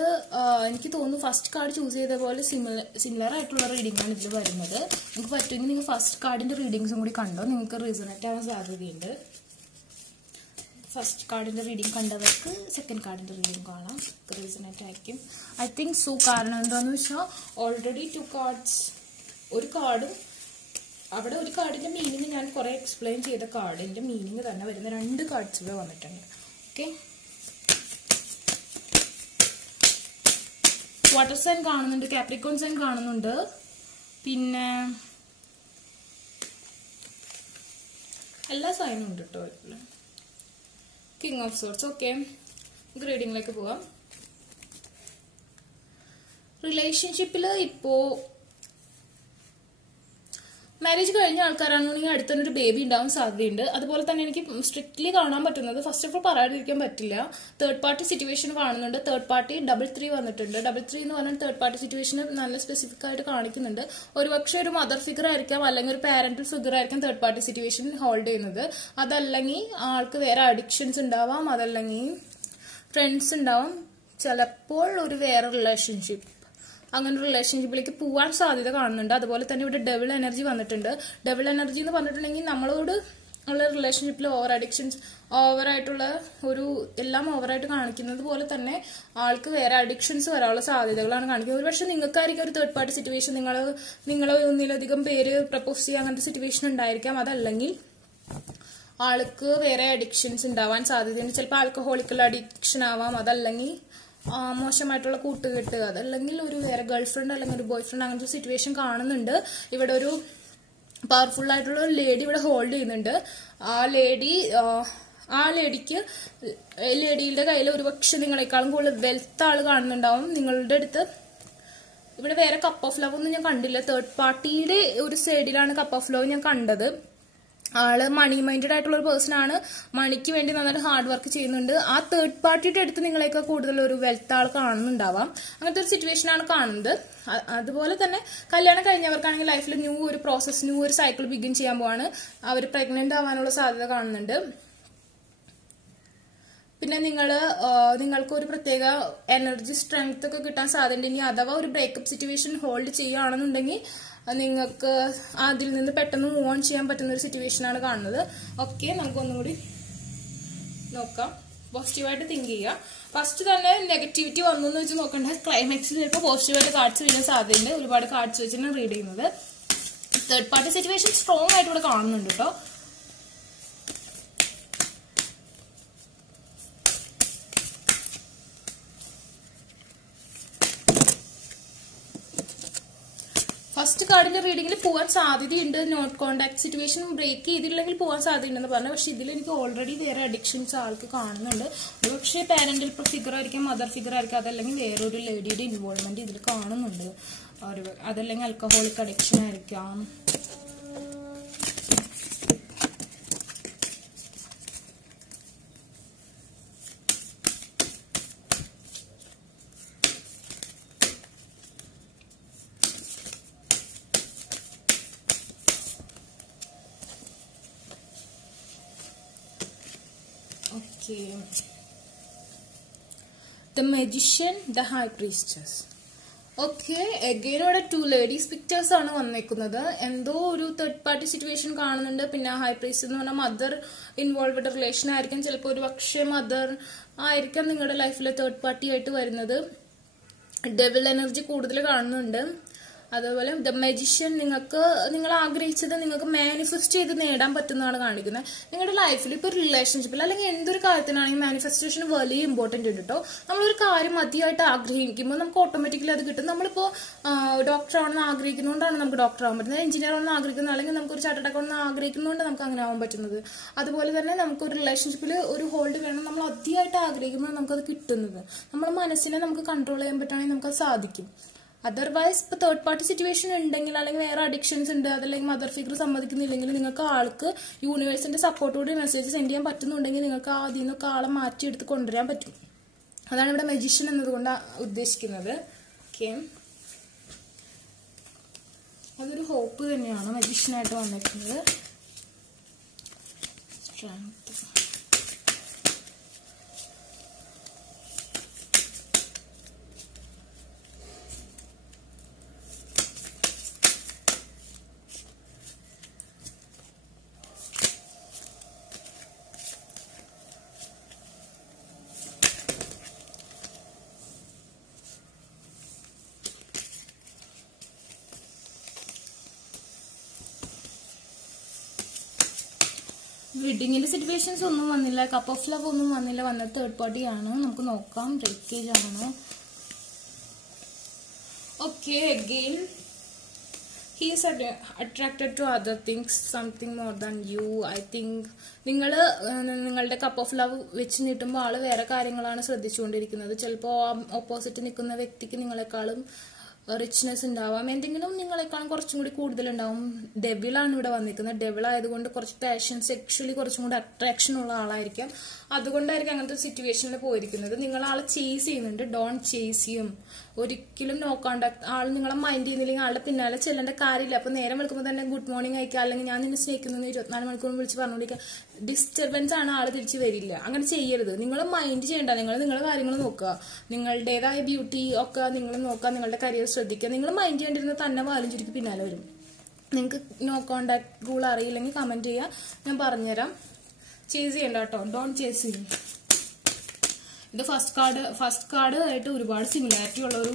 എനിക്ക് തോന്നുന്നു ഫസ്റ്റ് കാർഡ് ചൂസ് ചെയ്ത പോലെ സിമിലർ ആയിട്ടുള്ള റീഡിംഗ് ആണ് ഇതിൽ വരുന്നത്. നിങ്ങൾക്ക് പറ്റുമെങ്കിൽ നിങ്ങൾ ഫസ്റ്റ് കാർഡിന്റെ റീഡിങ്സും കൂടി കണ്ടോ, നിങ്ങൾക്ക് റീസണേറ്റ് ആവാൻ സാധ്യതയുണ്ട്. ഫസ്റ്റ് കാർഡിന്റെ റീഡിംഗ് കണ്ടവർക്ക് സെക്കൻഡ് കാർഡിന്റെ റീഡിംഗ് കാണാം, റീസണേറ്റ് ആയിരിക്കും. I think so. കാരണം എന്താണെന്ന് വെച്ചാൽ ഓൾറെഡി 2 കാർഡ്സ്, ഒരു കാർഡും അവിടെ ഒരു കാർഡിന്റെ മീനിങ് ഞാൻ കുറെ എക്സ്പ്ലെയിൻ ചെയ്ത കാർഡിന്റെ മീനിങ് തന്നെ വരുന്ന 2 കാർഡ്സ് ഇവിടെ വന്നിട്ടുണ്ട്. ഓക്കെ, വാട്ടർ സൈൻ കാണുന്നുണ്ട്, കാപ്രിക്കോൺ സൈൻ കാണുന്നുണ്ട്, പിന്നെ എല്ലാ സൈനും ഉണ്ട് കേട്ടോ. King of sorts. ഓക്കെ, നമുക്ക് റീഡിങ്ങിലേക്ക് പോവാം. റിലേഷൻഷിപ്പിൽ ഇപ്പോ മാരേജ് കഴിഞ്ഞ ആൾക്കാരാണെങ്കിൽ അടുത്തൊരു ബേബി ഉണ്ടാവാൻ സാധ്യതയുണ്ട്. അതുപോലെ തന്നെ എനിക്ക് സ്ട്രിക്ട്ലി കാണാൻ പറ്റുന്നത്, ഫസ്റ്റ് ഓഫ് ഓൾ പറയാതിരിക്കാൻ പറ്റില്ല, തേർഡ് പാർട്ടി സിറ്റുവേഷൻ കാണുന്നുണ്ട്. തേർഡ് പാർട്ടി 3 വന്നിട്ടുണ്ട്. 3 എന്ന് പറഞ്ഞാൽ തേർഡ് പാർട്ടി സിറ്റുവേഷൻ നല്ല സ്പെസിഫിക് ആയിട്ട് കാണിക്കുന്നുണ്ട്. ഒരുപക്ഷെ ഒരു മദർ ഫിഗർ ആയിരിക്കാം, അല്ലെങ്കിൽ ഒരു പാരന്റൽ ഫിഗർ ആയിരിക്കാം തേർഡ് പാർട്ടി സിറ്റുവേഷൻ ഹോൾഡ് ചെയ്യുന്നത്. അതല്ലെങ്കിൽ ആൾക്ക് വേറെ അഡിക്ഷൻസ് ഉണ്ടാവാം, അതല്ലെങ്കിൽ ഫ്രണ്ട്സ് ഉണ്ടാവും, ചിലപ്പോൾ ഒരു വേറെ റിലേഷൻഷിപ്പ്, അങ്ങനെ റിലേഷൻഷിപ്പിലേക്ക് പോകാൻ സാധ്യത കാണുന്നുണ്ട്. അതുപോലെ തന്നെ ഇവിടെ ഡബിൾ എനർജി വന്നിട്ടുണ്ട്. ഡബിൾ എനർജി എന്ന് പറഞ്ഞിട്ടുണ്ടെങ്കിൽ നമ്മളോട് ഉള്ള റിലേഷൻഷിപ്പിൽ ഓവർ അഡിക്ഷൻസ്, ഓവറായിട്ടുള്ള ഒരു എല്ലാം ഓവറായിട്ട് കാണിക്കുന്നത് പോലെ തന്നെ ആൾക്ക് വേറെ അഡിക്ഷൻസ് വരാനുള്ള സാധ്യതകളാണ് കാണിക്കുന്നത്. ഒരുപക്ഷെ നിങ്ങൾക്കായിരിക്കും ഒരു തേർഡ് പാർട്ടി സിറ്റുവേഷൻ, നിങ്ങൾ ഒന്നിലധികം പേര് പ്രപ്പോസ് ചെയ്യുക അങ്ങനത്തെ സിറ്റുവേഷൻ ഉണ്ടായിരിക്കാം. അതല്ലെങ്കിൽ ആൾക്ക് വേറെ അഡിക്ഷൻസ് ഉണ്ടാവാൻ സാധ്യതയുണ്ട്. ചിലപ്പോൾ ആൽക്കഹോളിക്കുള്ള അഡിക്ഷൻ ആവാം, അതല്ലെങ്കിൽ മോശമായിട്ടുള്ള കൂട്ടുകെട്ട്, അതല്ലെങ്കിൽ ഒരു വേറെ ഗേൾ ഫ്രണ്ട് അല്ലെങ്കിൽ ഒരു ബോയ് ഫ്രണ്ട്, അങ്ങനത്തെ സിറ്റുവേഷൻ കാണുന്നുണ്ട്. ഇവിടെ ഒരു പവർഫുൾ ആയിട്ടുള്ള ഒരു ലേഡി ഇവിടെ ഹോൾഡ് ചെയ്യുന്നുണ്ട്. ആ ലേഡിയുടെ കയ്യിൽ ഒരുപക്ഷെ നിങ്ങളെക്കാളും കൂടുതൽ വെൽത്ത് ആള് കാണുന്നുണ്ടാവും. നിങ്ങളുടെ അടുത്ത് ഇവിടെ വേറെ കപ്പ് ഓഫ് ലവ് ഒന്നും ഞാൻ കണ്ടില്ല. തേർഡ് പാർട്ടിയുടെ ഒരു സൈഡിലാണ് കപ്പ് ഓഫ് ലവ് ഞാൻ കണ്ടത്. ആള് മണി മൈൻഡഡ് ആയിട്ടുള്ള ഒരു പേഴ്സൺ ആണ്. മണിക്ക് വേണ്ടി നന്നായിട്ട് ഹാർഡ് വർക്ക് ചെയ്യുന്നുണ്ട്. ആ തേർഡ് പാർട്ടിയുടെ അടുത്ത് നിങ്ങളെയൊക്കെ കൂടുതൽ ഒരു വെൽത്ത് ആൾ കാണുന്നുണ്ടാവാം. അങ്ങനത്തെ ഒരു സിറ്റുവേഷൻ ആണ് കാണുന്നത്. അതുപോലെ തന്നെ കല്യാണം കഴിഞ്ഞവർക്കാണെങ്കിൽ ലൈഫിൽ ന്യൂ ഒരു പ്രോസസ്, ന്യൂ ഒരു സൈക്കിൾ ബിഗിൻ ചെയ്യാൻ പോവാണ്. അവർ പ്രഗ്നന്റ് ആവാനുള്ള സാധ്യത കാണുന്നുണ്ട്. പിന്നെ നിങ്ങൾക്ക് ഒരു പ്രത്യേക എനർജി സ്ട്രെങ്ത് ഒക്കെ കിട്ടാൻ സാധ്യതയുണ്ട്. ഇനി അഥവാ ഒരു ബ്രേക്കപ്പ് സിറ്റുവേഷൻ ഹോൾഡ് ചെയ്യുകയാണെന്നുണ്ടെങ്കിൽ നിങ്ങൾക്ക് അതിൽ നിന്ന് പെട്ടെന്ന് മൂവ് ഓൺ ചെയ്യാൻ പറ്റുന്ന ഒരു സിറ്റുവേഷൻ ആണ് കാണുന്നത്. ഓക്കെ, നമുക്കൊന്നും കൂടി നോക്കാം. പോസിറ്റീവായിട്ട് തിങ്ക് ചെയ്യുക. ഫസ്റ്റ് തന്നെ നെഗറ്റിവിറ്റി വന്നു എന്ന് വെച്ച് നോക്കണ്ട. ക്ലൈമാക്സിൽ ചിലപ്പോൾ പോസിറ്റീവായിട്ട് കാർഡ്സ് വീഴാൻ സാധ്യതയുണ്ട്. ഒരുപാട് കാർഡ്സ് വെച്ചാണ് റീഡ് ചെയ്യുന്നത്. തേർഡ് പാർട്ടി സിറ്റുവേഷൻ സ്ട്രോങ് ആയിട്ട് ഇവിടെ കാണുന്നുണ്ട് കേട്ടോ. ഫസ്റ്റ് കാർഡിന്റെ റീഡിംഗിൽ പോകാൻ സാധ്യതയുണ്ട്. നോട്ട് കോണ്ടാക്ട് സിറ്റുവേഷൻ ബ്രേക്ക് ചെയ്തില്ലെങ്കിൽ പോകാൻ സാധ്യതയുണ്ടെന്ന് പറഞ്ഞു. പക്ഷെ ഇതിൽ എനിക്ക് ഓൾറെഡി വേറെ അഡിക്ഷൻസ് ആൾക്ക് കാണുന്നുണ്ട്. പക്ഷേ പാരന്റൽ ഫിഗർ ആയിരിക്കും, മദർ ഫിഗർ ആയിരിക്കും, അതല്ലെങ്കിൽ വേറൊരു ലേഡിയുടെ ഇൻവോൾവ്മെന്റ് ഇതിൽ കാണുന്നുണ്ട്. അതല്ലെങ്കിൽ ആൽക്കഹോളിക് അഡിക്ഷൻ ആയിരിക്കാം. Okay. The Magician, the High Priestess. Okay, again ഇവിടെ 2 ലേഡീസ് പിക്ചേഴ്സ് ആണ് വന്നേക്കുന്നത്. എന്തോ ഒരു തേർഡ് പാർട്ടി സിറ്റുവേഷൻ കാണുന്നുണ്ട്. പിന്നെ ഹൈ പ്രീസ്റ്റ് എന്ന് പറഞ്ഞാൽ മദർ ഇൻവോൾവ്ഡ് റിലേഷൻ ആയിരിക്കും. ചിലപ്പോൾ ഒരു പക്ഷേ മദർ ആയിരിക്കാം നിങ്ങളുടെ ലൈഫിലെ തേർഡ് പാർട്ടി ആയിട്ട് വരുന്നത്. ഡെവിൾ എനർജി കൂടുതൽ കാണുന്നുണ്ട്. അതുപോലെ ദ മജീഷ്യൻ, നിങ്ങൾ ആഗ്രഹിച്ചത് നിങ്ങൾക്ക് മാനിഫെസ്റ്റ് ചെയ്ത് നേടാൻ പറ്റുന്നതാണ് കാണിക്കുന്നത്. നിങ്ങളുടെ ലൈഫിൽ ഇപ്പോൾ ഒരു റിലേഷൻഷിപ്പിൽ അല്ലെങ്കിൽ എന്തൊരു കാര്യത്തിനാണെങ്കിൽ മാനിഫെസ്റ്റേഷൻ വലിയ ഇമ്പോർട്ടന്റ് ഉണ്ട് കേട്ടോ. നമ്മളൊരു കാര്യം മതിയായിട്ട് ആഗ്രഹിക്കുമ്പോൾ നമുക്ക് ഓട്ടോമാറ്റിക്കലി അത് കിട്ടും. നമ്മളിപ്പോൾ ഡോക്ടർ ആണെന്ന് ആഗ്രഹിക്കുന്നതുകൊണ്ടാണ് നമുക്ക് ഡോക്ടർ ആവാൻ പറ്റുന്നത്. എഞ്ചിനീയർ ആണെന്ന് ആഗ്രഹിക്കുന്നത്, അല്ലെങ്കിൽ നമുക്കൊരു ചാർട്ടേഡ് അക്കൗണ്ട് ആഗ്രഹിക്കുന്നതുകൊണ്ട് നമുക്ക് അങ്ങനെ ആവാൻ പറ്റുന്നത്. അതുപോലെ തന്നെ നമുക്കൊരു റിലേഷൻഷിപ്പിൽ ഒരു ഹോൾഡ് വേണം, നമ്മൾ അതിയായിട്ട് ആഗ്രഹിക്കുമ്പോൾ നമുക്കത് കിട്ടുന്നത്. നമ്മുടെ മനസ്സിനെ നമുക്ക് കൺട്രോൾ ചെയ്യാൻ പറ്റുകയാണെങ്കിൽ നമുക്കത് സാധിക്കും. അതർവൈസ് ഇപ്പൊ തേർഡ് പാർട്ടി സിറ്റുവേഷൻ ഉണ്ടെങ്കിൽ, അല്ലെങ്കിൽ വേറെ അഡിക്ഷൻസ് ഉണ്ട്, അതല്ലെങ്കിൽ മദർ ഫിഗർ സമ്മതിക്കുന്നില്ലെങ്കിൽ, നിങ്ങൾക്ക് ആൾക്ക് യൂണിവേഴ്സിന്റെ സപ്പോർട്ടോടെ മെസ്സേജ് സെൻഡ് ചെയ്യാൻ പറ്റുന്നുണ്ടെങ്കിൽ നിങ്ങൾക്ക് അതിൽ നിന്നൊക്കെ ആളെ മാറ്റിയെടുത്ത് കൊണ്ടുവരാൻ പറ്റും. അതാണ് ഇവിടെ മജീഷ്യൻ എന്നതുകൊണ്ട് ഉദ്ദേശിക്കുന്നത്. ഓക്കെ, അതൊരു ഹോപ്പ് തന്നെയാണ് മജീഷ്യനായിട്ട് വന്നിരിക്കുന്നത്. സ്ട്രെങ്ത്. റീഡിങ്ങിൽ സിറ്റുവേഷൻസ് ഒന്നും വന്നില്ല, കപ്പ് ഓഫ് ലവ് ഒന്നും വന്നില്ല. വന്നത് തേർഡ് പാർട്ടി ആണ്. നമുക്ക് നോക്കാം ബ്രേക്കേജ് ആണോ. Okay, again he is attracted to other things, something more than you. I think നിങ്ങളുടെ കപ്പ് ഓഫ് ലവ് വെച്ച് നീട്ടുമ്പോൾ ആള് വേറെ കാര്യങ്ങളാണ് ശ്രദ്ധിച്ചുകൊണ്ടിരിക്കുന്നത്. ചിലപ്പോൾ ഓപ്പോസിറ്റ് നിൽക്കുന്ന വ്യക്തിക്ക് നിങ്ങളെക്കാളും റിച്ച്നെസ് ഉണ്ടാവാം, എന്തെങ്കിലും നിങ്ങളെക്കാളും കുറച്ചും കൂടി കൂടുതലുണ്ടാവും. ഡെവിളാണ് ഇവിടെ വന്നിരിക്കുന്നത്. ഡെവിൾ ആയതുകൊണ്ട് കുറച്ച് പാഷൻ, സെക്ഷലി കുറച്ചും കൂടി അട്രാക്ഷൻ ഉള്ള ആളായിരിക്കാം. അതുകൊണ്ടായിരിക്കും അങ്ങനത്തെ സിറ്റുവേഷനിൽ പോയിരിക്കുന്നത്. നിങ്ങൾ ആളെ ചേസ് ചെയ്യുന്നുണ്ട്. ഡോണ്ട് ചേസ് ചെയ്യും. ഒരിക്കലും നോ കോണ്ടാക്ട്. ആൾ നിങ്ങളെ മൈൻഡ് ചെയ്യുന്നില്ലെങ്കിൽ ആളുടെ പിന്നാലെ ചെല്ലേണ്ട കാര്യമില്ല. അപ്പൊ നേരം വിളിക്കുമ്പോൾ തന്നെ ഗുഡ് മോർണിംഗ് അയക്കുക, അല്ലെങ്കിൽ ഞാൻ നിന്നെ സ്നേഹിക്കുന്നു 24 മണിക്കൂർ വിളിച്ച് പറഞ്ഞുകൊണ്ടിരിക്കുക. ഡിസ്റ്റർബൻസ് ആണ്, ആള് തിരിച്ച് വരില്ല. അങ്ങനെ ചെയ്യരുത്. നിങ്ങൾ മൈൻഡ് ചെയ്യേണ്ട, നിങ്ങളുടെ കാര്യങ്ങൾ നോക്കുക, നിങ്ങളുടേതായ ബ്യൂട്ടി ഒക്കെ നിങ്ങൾ നോക്കുക, നിങ്ങളുടെ കരിയർ ശ്രദ്ധിക്കുക. നിങ്ങൾ മൈൻഡ് ചെയ്യേണ്ടിരുന്ന തന്നെ വാലും ചുരുക്കി പിന്നാലെ വരും. നിങ്ങൾക്ക് നോ കോണ്ടാക്ട് റൂൾ അറിയില്ലെങ്കിൽ കമന്റ് ചെയ്യുക, ഞാൻ പറഞ്ഞുതരാം. ചേസ് ചെയ്യണ്ട കേട്ടോ, ഡോണ്ട് ചേസ് ചെയ്യും. ഇത് ഫസ്റ്റ് കാർഡ് ആയിട്ട് ഒരുപാട് സിമിലാരിറ്റി ഉള്ള ഒരു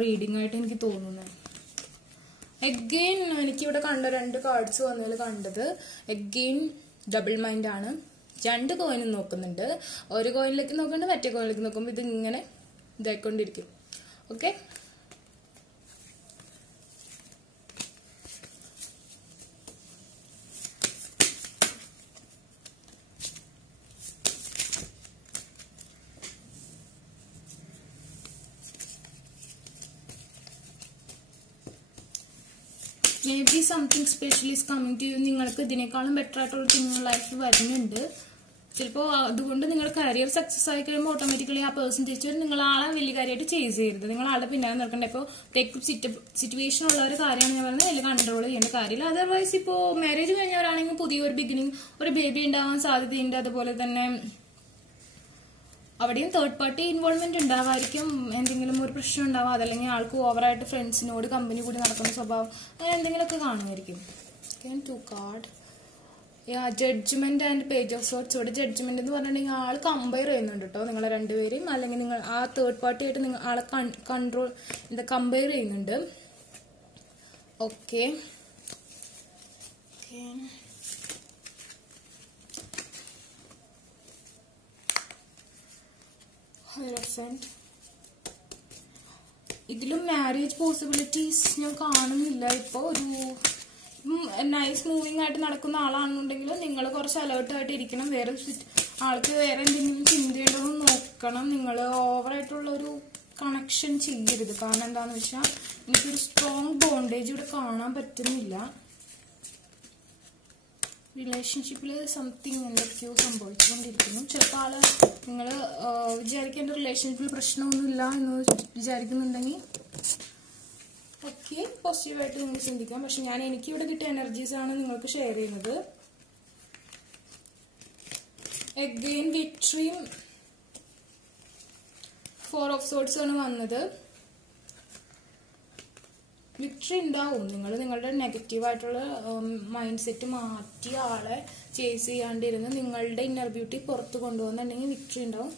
റീഡിംഗ് ആയിട്ട് എനിക്ക് തോന്നുന്നത്. എഗെയിൻ എനിക്കിവിടെ കണ്ട 2 കാർഡ്സ് വന്നതിൽ കണ്ടത് എഗെയിൻ ഡബിൾ മൈൻഡ് ആണ്. 2 കോയിനും നോക്കുന്നുണ്ട്. ഒരു കോയിനിലേക്ക് നോക്കുന്നുണ്ട്, മറ്റേ കോയിനിലേക്ക് നോക്കുമ്പോൾ ഇത് ഇങ്ങനെ ഇതായിക്കൊണ്ടിരിക്കും. Okay, may be something special is coming to you. നിങ്ങൾക്ക് ഇതിനേക്കാളും ബെറ്റർ ആയിട്ടുള്ള നിങ്ങളുടെ ലൈഫിൽ വരുന്നുണ്ട്. ചിലപ്പോൾ അതുകൊണ്ട് നിങ്ങളുടെ കരിയർ സക്സസ് ആയി കഴിയുമ്പോൾ ഓട്ടോമാറ്റിക്കലി ആ പേഴ്സൺ തിരിച്ചു വരും. നിങ്ങൾ ആളെ വലിയ കാര്യമായിട്ട് ചേസ് ചെയ്യരുത്. നിങ്ങൾ ആളുടെ പിന്നാലെ നടക്കണ്ട. ഇപ്പോൾ സിറ്റുവേഷൻ ഉള്ള ഒരു കാര്യമാണ് ഞാൻ പറയുന്നത്, അതിൽ കൺട്രോൾ ചെയ്യേണ്ട കാര്യമില്ല. അതർവൈസ് ഇപ്പോൾ മാരേജ് കഴിഞ്ഞവരാണെങ്കിൽ പുതിയൊരു ബിഗിനിങ്, ഒരു ബേബി ഉണ്ടാവാൻ സാധ്യതയുണ്ട്. അതുപോലെ തന്നെ അവിടെയും തേർഡ് പാർട്ടി ഇൻവോൾവ്മെന്റ് ഉണ്ടാവായിരിക്കും. എന്തെങ്കിലും ഒരു പ്രശ്നം ഉണ്ടാവും, അതല്ലെങ്കിൽ ആൾക്ക് ഓവറായിട്ട് ഫ്രണ്ട്സിനോട് കമ്പനി കൂടി നടക്കുന്ന സ്വഭാവം, അങ്ങനെ എന്തെങ്കിലുമൊക്കെ കാണുമായിരിക്കും. 2 card, judgement and page of swords. ഇവിടെ ജഡ്ജ്മെന്റ് എന്ന് പറഞ്ഞിട്ടുണ്ടെങ്കിൽ ആൾ കമ്പയർ ചെയ്യുന്നുണ്ട് കേട്ടോ നിങ്ങളെ രണ്ടുപേരെയും, അല്ലെങ്കിൽ നിങ്ങൾ ആ തേർഡ് പാർട്ടി ആയിട്ട് നിങ്ങൾ ആളെ കമ്പയർ ചെയ്യുന്നുണ്ട്. ഓക്കെ, ഇതിലും മാരേജ് പോസിബിലിറ്റീസ് ഞാൻ കാണുന്നില്ല. ഇപ്പോൾ ഒരു നൈസ് മൂവിങ് ആയിട്ട് നടക്കുന്ന ആളാണെന്നുണ്ടെങ്കിൽ നിങ്ങൾ കുറച്ച് അലേർട്ടായിട്ട് ഇരിക്കണം. ആൾക്ക് വേറെ എന്തെങ്കിലും ചിന്തയുണ്ടോ നോക്കണം. നിങ്ങൾ ഓവറായിട്ടുള്ള ഒരു കണക്ഷൻ ചെയ്യരുത്. കാരണം എന്താണെന്ന് വെച്ചാൽ എനിക്കൊരു സ്ട്രോങ് ബോണ്ടേജ് ഇവിടെ കാണാൻ പറ്റുന്നില്ല. റിലേഷൻഷിപ്പിൽ സംതിങ് എന്തൊക്കെയോ സംഭവിച്ചുകൊണ്ടിരിക്കുന്നു. ചിലപ്പോൾ ആള് നിങ്ങൾ വിചാരിക്കേണ്ട റിലേഷൻഷിപ്പിൽ പ്രശ്നമൊന്നുമില്ല എന്ന് വിചാരിക്കുന്നുണ്ടെങ്കിൽ ഓക്കെ, പോസിറ്റീവായിട്ട് നിങ്ങൾ ചിന്തിക്കാം. പക്ഷെ എനിക്കിവിടെ കിട്ടിയ എനർജീസ് ആണ് നിങ്ങൾക്ക് ഷെയർ ചെയ്യുന്നത്. എഗെയിൻ വിക്ടറിയും 4 ഓഫ് സോർട്സ് ആണ് വന്നത്. വിക്ടറി ഉണ്ടാവും. നിങ്ങൾ നിങ്ങളുടെ നെഗറ്റീവായിട്ടുള്ള മൈൻഡ് സെറ്റ് മാറ്റി ആളെ ചേസ് ചെയ്യാണ്ടിരുന്ന് നിങ്ങളുടെ ഇന്നർ ബ്യൂട്ടി പുറത്ത് കൊണ്ടുപോകുന്നുണ്ടെങ്കിൽ വിക്ടറി ഉണ്ടാവും.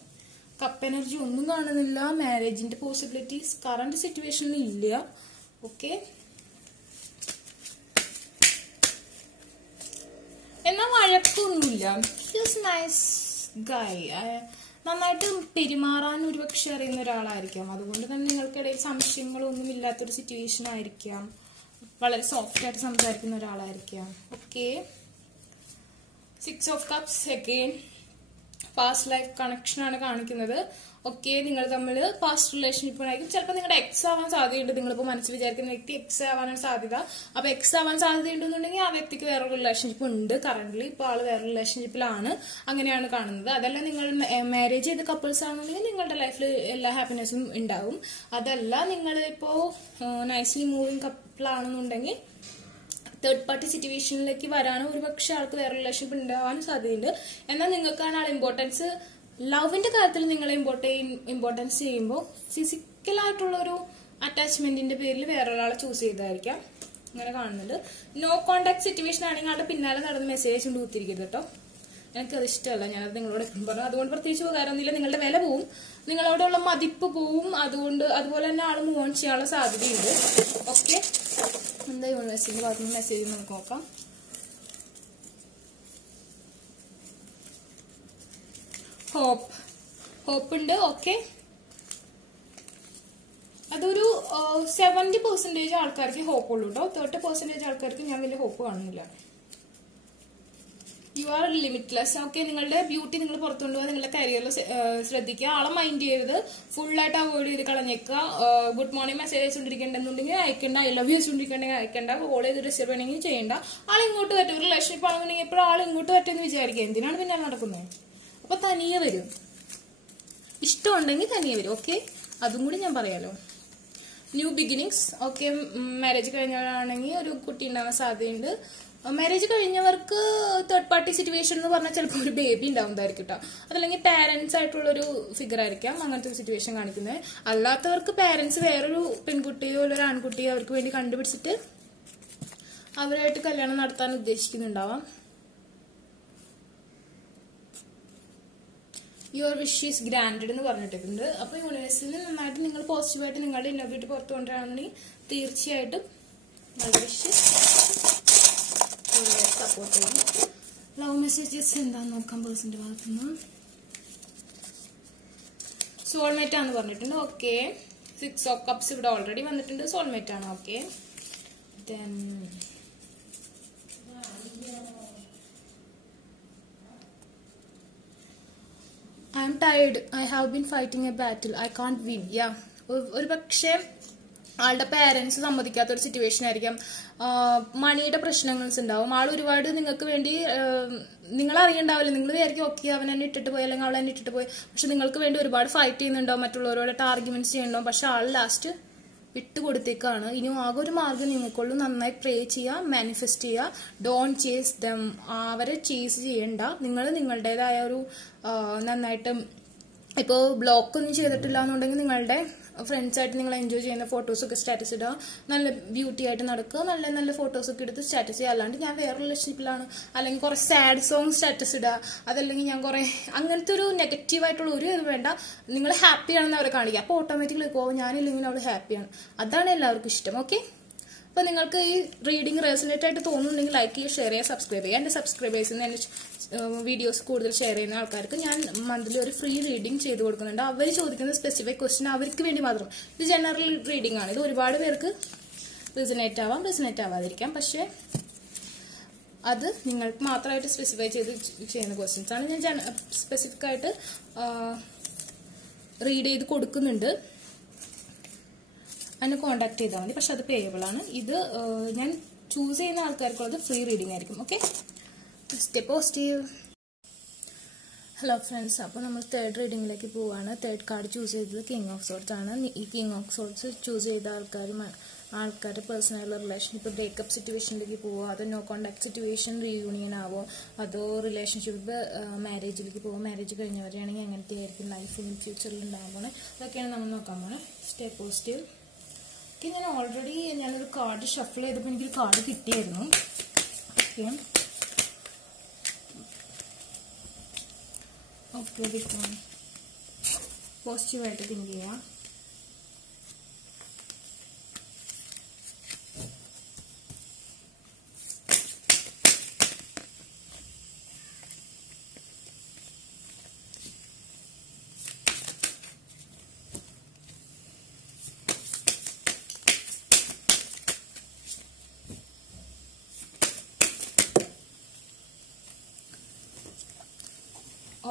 കപ്പ് എനർജി ഒന്നും കാണുന്നില്ല. മാരേജിന്റെ പോസിബിലിറ്റീസ് കറന്റ് സിറ്റുവേഷനിൽ ഇല്ല. ഓക്കെ, എന്നാൽ വഴക്കൊന്നുമില്ല. ഹിസ് നൈസ് ഗൈ. നന്നായിട്ട് പെരുമാറാൻ ഒരുപക്ഷെ അറിയുന്ന ഒരാളായിരിക്കാം. അതുകൊണ്ട് തന്നെ നിങ്ങൾക്കിടയിൽ സംശയങ്ങളൊന്നും ഇല്ലാത്തൊരു സിറ്റുവേഷൻ ആയിരിക്കാം. വളരെ സോഫ്റ്റ് ആയിട്ട് സംസാരിക്കുന്ന ഒരാളായിരിക്കാം. Okay, 6 of cups. Again past life connection ആണ് കാണിക്കുന്നത്. ഓക്കെ, നിങ്ങൾ തമ്മിൽ പാസ്റ്റ് റിലേഷൻഷിപ്പ് ആയിരിക്കും. ചിലപ്പോൾ നിങ്ങളുടെ എക്സ് ആവാൻ സാധ്യതയുണ്ട്. നിങ്ങളിപ്പോൾ മനസ്സിൽ വിചാരിക്കുന്ന വ്യക്തി എക്സ് ആവാനാണ് സാധ്യത. അപ്പൊ എക്സ് ആവാൻ സാധ്യതയുണ്ടെന്നുണ്ടെങ്കിൽ ആ വ്യക്തിക്ക് വേറൊരു റിലേഷൻഷിപ്പ് ഉണ്ട്. കറന്റ് ഇപ്പോൾ ആള് വേറെ റിലേഷൻഷിപ്പിലാണ്. അങ്ങനെയാണ് കാണുന്നത്. അതല്ല നിങ്ങൾ മാരേജ് ചെയ്ത കപ്പിൾസ് ആണെന്നുണ്ടെങ്കിൽ നിങ്ങളുടെ ലൈഫിൽ എല്ലാ ഹാപ്പിനെസ്സും ഉണ്ടാവും. അതല്ല നിങ്ങൾ ഇപ്പോൾ നൈസ്ലി മൂവിങ് കപ്പിൾ ആണെന്നുണ്ടെങ്കിൽ തേർഡ് പാർട്ടി സിറ്റുവേഷനിലേക്ക് വരാനും ഒരുപക്ഷെ ആൾക്ക് വേറെ റിലേഷൻഷിപ്പ് ഉണ്ടാവാനും സാധ്യതയുണ്ട്. എന്നാൽ നിങ്ങൾക്കാണ് ആൾ ഇമ്പോർട്ടൻസ്. ലവിന്റെ കാര്യത്തിൽ നിങ്ങൾ ഇമ്പോർട്ടൻസ് ചെയ്യുമ്പോൾ ഫിസിക്കലായിട്ടുള്ള ഒരു അറ്റാച്ച്മെന്റിന്റെ പേരിൽ വേറൊരാളെ ചൂസ് ചെയ്തായിരിക്കാം. അങ്ങനെ കാണുന്നുണ്ട്. നോ കോണ്ടാക്ട് സിറ്റുവേഷൻ ആണെങ്കിൽ ആളുടെ പിന്നാലെ നടന്ന് മെസ്സേജ് കൊണ്ട് കുത്തിരിക്കരുത് കേട്ടോ. എനിക്കത് ഇഷ്ടമല്ല. ഞാനത് നിങ്ങളോട് എപ്പോഴും പറഞ്ഞു. അതുകൊണ്ട് പ്രത്യേകിച്ച് ഉപകാരമൊന്നുമില്ല. നിങ്ങളുടെ വില പോവും, നിങ്ങളോടുള്ള മതിപ്പ് പോവും. അതുപോലെ തന്നെ ആൾ മൂവ് ഓൺ ചെയ്യാനുള്ള സാധ്യതയുണ്ട്. ഓക്കെ, എന്താ യൂണിവേഴ്സിറ്റിന്റെ ഭാഗത്തുനിന്ന് മെസ്സേജ് നമുക്ക് നോക്കാം. ഹോപ്പ് ഉണ്ട്. ഓക്കെ, അതൊരു 70% ആൾക്കാർക്ക് ഹോപ്പ് ഉള്ളൂ കേട്ടോ. 30% ആൾക്കാർക്ക് ഞാൻ വലിയ ഹോപ്പ് കാണുന്നില്ല. You are limitless. ഓക്കെ, നിങ്ങളുടെ ബ്യൂട്ടി നിങ്ങൾ പുറത്തു കൊണ്ടുപോകാൻ നിങ്ങളുടെ കരിയറിൽ ശ്രദ്ധിക്കുക. ആളെ മൈൻഡ് ചെയ്യരുത്. ഫുള്ളായിട്ട് അവോയ്ഡ് ചെയ്ത് കളഞ്ഞേക്കുക. ഗുഡ് മോർണിംഗ് മെസ്സേജ് അയച്ചുകൊണ്ടിരിക്കേണ്ടെന്നുണ്ടെങ്കിൽ അയക്കണ്ട. ഐ ലവ് യു വെച്ചുകൊണ്ടിരിക്കണമെങ്കിൽ അയക്കണ്ട. കോൾ ചെയ്ത് റിസീവ് ചെയ്യണമെങ്കിൽ ചെയ്യണ്ട. ആൾ ഇങ്ങോട്ട് പറ്റും. റിലേഷൻഷിപ്പ് ആണെന്നുണ്ടെങ്കിൽ എപ്പോഴും ആൾ ഇങ്ങോട്ട് പറ്റുമെന്ന് വിചാരിക്കുക. എന്തിനാണ് പിന്നെ നടക്കുന്നത്? അപ്പൊ തനിയെ വരും. ഇഷ്ടമുണ്ടെങ്കിൽ തനിയെ വരും. ഓക്കെ, അതും കൂടി ഞാൻ പറയാലോ. New beginnings. ഓക്കെ, മാരേജ് കഴിഞ്ഞവരാണെങ്കിൽ ഒരു കുട്ടി ഉണ്ടാവാൻ സാധ്യതയുണ്ട്. മാരേജ് കഴിഞ്ഞവർക്ക് തേർഡ് പാർട്ടി സിറ്റുവേഷൻ എന്ന് പറഞ്ഞാൽ ചിലപ്പോൾ ഒരു ബേബി ഉണ്ടാവുന്നതായിരിക്കും കേട്ടോ. അതല്ലെങ്കിൽ പാരന്റ്സ് ആയിട്ടുള്ളൊരു ഫിഗർ ആയിരിക്കാം അങ്ങനത്തെ ഒരു സിറ്റുവേഷൻ കാണിക്കുന്നത്. അല്ലാത്തവർക്ക് പാരന്റ്സ് വേറൊരു പെൺകുട്ടിയോ ഒരു ആൺകുട്ടിയോ അവർക്ക് വേണ്ടി കണ്ടുപിടിച്ചിട്ട് അവരായിട്ട് കല്യാണം നടത്താൻ ഉദ്ദേശിക്കുന്നുണ്ടാവാം. യുവർ വിഷ് ഈസ് ഗ്രാൻഡഡ് എന്ന് പറഞ്ഞിട്ടുണ്ട്. അപ്പൊ യൂണിവേഴ്സിൽ നന്നായിട്ട് നിങ്ങൾ പോസിറ്റീവായിട്ട് നിങ്ങളുടെ ഇന്നോവേറ്റ് പുറത്തു കൊണ്ടുവരാണെങ്കിൽ തീർച്ചയായിട്ടും നിങ്ങളുടെ വിഷ് സപ്പോർട്ട് ചെയ്യും. ലവ് മെസ്സേജസ് എന്താന്ന് നോക്കാം പേഴ്സന്റെ ഭാഗത്തുനിന്ന്. സോൾമേറ്റ് ആണെന്ന് പറഞ്ഞിട്ടുണ്ട്. ഓക്കെ, 6 of Cups ഇവിടെ ഓൾറെഡി വന്നിട്ടുണ്ട്. സോൾമേറ്റ് ആണ്. Okay, then I am tired. I have been fighting a battle. I can't win. Yeah. ഒരു പക്ഷേ ആളുടെ പാരന്റ്സ് സമ്മതിക്കാത്ത ഒരു സിറ്റുവേഷൻ ആയിരിക്കാം. മണിയുടെ പ്രശ്നങ്ങൾ ഉണ്ടാവും. ആൾ ഒരുപാട് നിങ്ങൾക്ക് വേണ്ടി നിങ്ങൾ അറിയണ്ടാവില്ല. നിങ്ങൾ വിചാരിക്കും ഓക്കെ അവൻ എന്നെ ഇട്ടിട്ട് പോയി അല്ലെങ്കിൽ അവൾ എന്നെ ഇട്ടിട്ട് പോയി. പക്ഷെ നിങ്ങൾക്ക് വേണ്ടി ഒരുപാട് ഫൈറ്റ് ചെയ്യുന്നുണ്ടാവും, മറ്റുള്ളവരോട് ആർഗ്യുമെന്റ്സ് ചെയ്യുന്നുണ്ടാവും. പക്ഷെ ആൾ ലാസ്റ്റ് വിട്ടുകൊടുത്തേക്കാണ്. ഇനി ആകെ ഒരു മാർഗം നിങ്ങൾക്കുള്ളൂ. നന്നായി പ്രേ ചെയ്യുക, മാനിഫെസ്റ്റ് ചെയ്യുക. Don't chase dum. അവരെ ചേസ് ചെയ്യണ്ട. നിങ്ങൾ നിങ്ങളുടേതായ ഒരു നന്നായിട്ട് ഇപ്പോൾ ബ്ലോക്ക് ഒന്നും ചെയ്തിട്ടില്ല എന്നുണ്ടെങ്കിൽ നിങ്ങളുടെ ഫ്രണ്ട്സായിട്ട് നിങ്ങൾ എൻജോയ് ചെയ്യുന്ന ഫോട്ടോസൊക്കെ സ്റ്റാറ്റസ് ഇടുക. നല്ല ബ്യൂട്ടി ആയിട്ട് നടക്കുക. നല്ല നല്ല ഫോട്ടോസൊക്കെ എടുത്ത് സ്റ്റാറ്റസ് ചെയ്യുക. അല്ലാണ്ട് ഞാൻ വേറെ റിലേഷൻഷിപ്പിലാണ് അല്ലെങ്കിൽ കുറെ സാഡ് സോങ് സ്റ്റാറ്റസ് ഇടുക, അതല്ലെങ്കിൽ ഞാൻ കുറെ അങ്ങനത്തെ ഒരു നെഗറ്റീവായിട്ടുള്ള ഒരു ഇത് വേണ്ട. നിങ്ങൾ ഹാപ്പിയാണെന്ന് അവരെ കാണിക്കുക. അപ്പോൾ ഓട്ടോമാറ്റിക്കലി പോകും ഞാനില്ലെങ്കിൽ അവൾ ഹാപ്പിയാണ്. അതാണ് എല്ലാവർക്കും ഇഷ്ടം. ഓക്കെ, അപ്പൊ നിങ്ങൾക്ക് ഈ റീഡിംഗ് റെസണേറ്റ് ആയിട്ട് തോന്നുന്നുണ്ടെങ്കിൽ ലൈക്ക് ചെയ്യുക, ഷെയർ ചെയ്യുക, സബ്സ്ക്രൈബ് ചെയ്യുക. എന്റെ സബ്സ്ക്രൈബേഴ്സിന് എന്റെ വീഡിയോസ് കൂടുതൽ ഷെയർ ചെയ്യുന്ന ആൾക്കാർക്ക് ഞാൻ മന്ത്ലി ഒരു ഫ്രീ റീഡിംഗ് ചെയ്ത് കൊടുക്കുന്നുണ്ട്. അവർ ചോദിക്കുന്ന സ്പെസിഫിക് ക്വസ്റ്റ്യൻ അവർക്ക് വേണ്ടി മാത്രം. ഇത് ജനറൽ റീഡിംഗ് ആണ്. ഇത് ഒരുപാട് പേർക്ക് റെസണേറ്റ് ആവാം, റെസണേറ്റ് ആവാതിരിക്കാം. പക്ഷെ അത് നിങ്ങൾക്ക് മാത്രമായിട്ട് സ്പെസിഫൈ ചെയ്ത് ചെയ്യുന്ന ക്വസ്റ്റ്യൻസ് ആണ്. ഞാൻ സ്പെസിഫിക് ആയിട്ട് റീഡ് ചെയ്ത് കൊടുക്കുന്നുണ്ട്. അതിനെ കോൺടാക്ട് ചെയ്താൽ മതി. പക്ഷെ അത് പേയബിൾ ആണ്. ഇത് ഞാൻ ചൂസ് ചെയ്യുന്ന ആൾക്കാർക്കുള്ളത് ഫ്രീ റീഡിംഗ് ആയിരിക്കും. Okay, stay positive. Hello friends, അപ്പോൾ നമ്മൾ തേർഡ് റീഡിങ്ങിലേക്ക് പോവുകയാണ്. തേർഡ് കാർഡ് ചൂസ് ചെയ്തത് കിങ് ഓഫ് സോർട്സ് ആണ്. ഈ കിങ് ഓഫ് സോർട്സ് ചൂസ് ചെയ്ത ആൾക്കാരുടെ പേഴ്സണൽ റിലേഷൻ ഇപ്പോൾ ബ്രേക്കപ്പ് സിറ്റുവേഷനിലേക്ക് പോവോ, അതോ നോ കോണ്ടാക്ട് സിറ്റുവേഷൻ റീയൂണിയൻ ആവോ, അതോ റിലേഷൻഷിപ്പ് മാരേജിലേക്ക് പോവോ, മാരേജ് കഴിഞ്ഞവരെയാണെങ്കിൽ എങ്ങനത്തെ ആയിരിക്കും ലൈഫ് ഇൻ ഫ്യൂച്ചറിൽ ഉണ്ടാകാൻ പോണേ, അതൊക്കെയാണ് നമ്മൾ നോക്കാൻ പോണേ. Stay positive. ഞാൻ ഓൾറെഡി ഞാനൊരു കാർഡ് ഷഫിൾ ചെയ്തപ്പോൾ എനിക്കൊരു കാർഡ് കിട്ടിയായിരുന്നു. ഓക്കെ ഓക്കെ കിട്ടും. പോസിറ്റീവായിട്ട് തിങ്ക് ചെയ്യാം.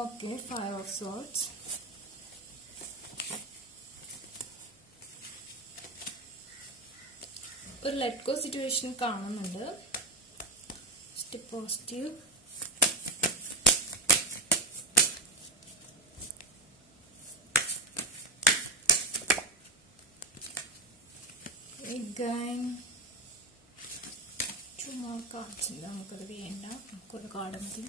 Okay, 5 of Swords. ഒരു ലെറ്റ് ഗോ സിറ്റുവേഷൻ കാണുന്നുണ്ട്. Stay positive. Again, 2 more cards ഉണ്ട്. നമുക്കത് വേണ്ട, നമുക്കൊരു കാർഡ് മതി.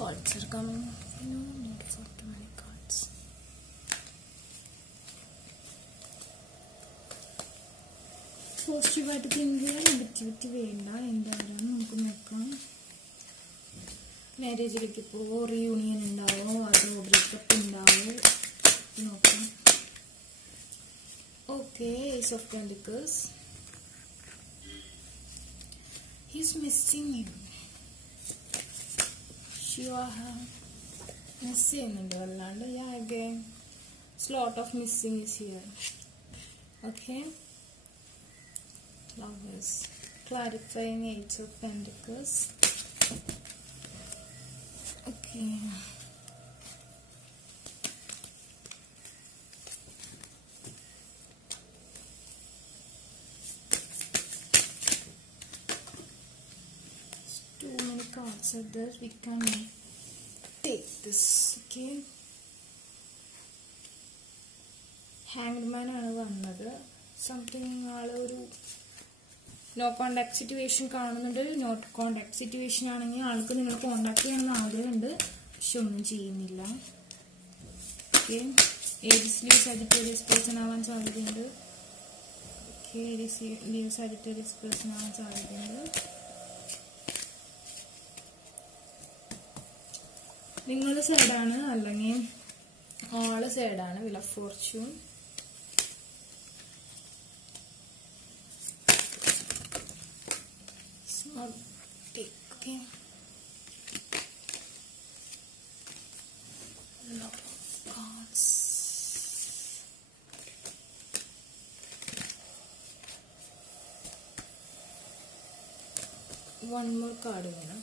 Cards are coming. No need for too many cards. പോസിറ്റീവായിട്ട് തിങ്ക് ചെയ്യാൻ, നെഗറ്റിവിറ്റി വേണ്ട. എന്തായാലും നമുക്ക് നോക്കാം. മാരേജിലേക്ക് പോവോ, റീയൂണിയൻ ഉണ്ടാവോ, അതോ ബ്രേക്കപ്പ് ഉണ്ടാവോ നോക്കാം. Okay, Ace of Pentacles. He's missing you. Miss ചെയ്യുന്നുണ്ട് അല്ലാണ്ട്. again slot of missing is here. Okay, Lovers. Clarifying Eight of Pentacles. Okay. Too many cards are there. We can take this. Okay. Hanged man ആണ് വന്നത്. Something ആളൊരു no contact situation കാണുന്നുണ്ട്. Not contact situation ആണെങ്കിൽ ആൾക്ക് നിങ്ങൾ contact ചെയ്യണമെന്ന് ആഗ്രഹമുണ്ട്, പക്ഷെ ഒന്നും ചെയ്യുന്നില്ല. Okay, Aries Leo Sagittarius person ആവാൻ സാധ്യതയുണ്ട്. Okay, Aries Leo Sagittarius person ആവാൻ സാധ്യതയുണ്ട്. നിങ്ങൾ സൈഡാണ് അല്ലെങ്കിൽ ആള് സൈഡാണ്. Wheel of fortune. Okay. Lot of cards. One more card വേണം.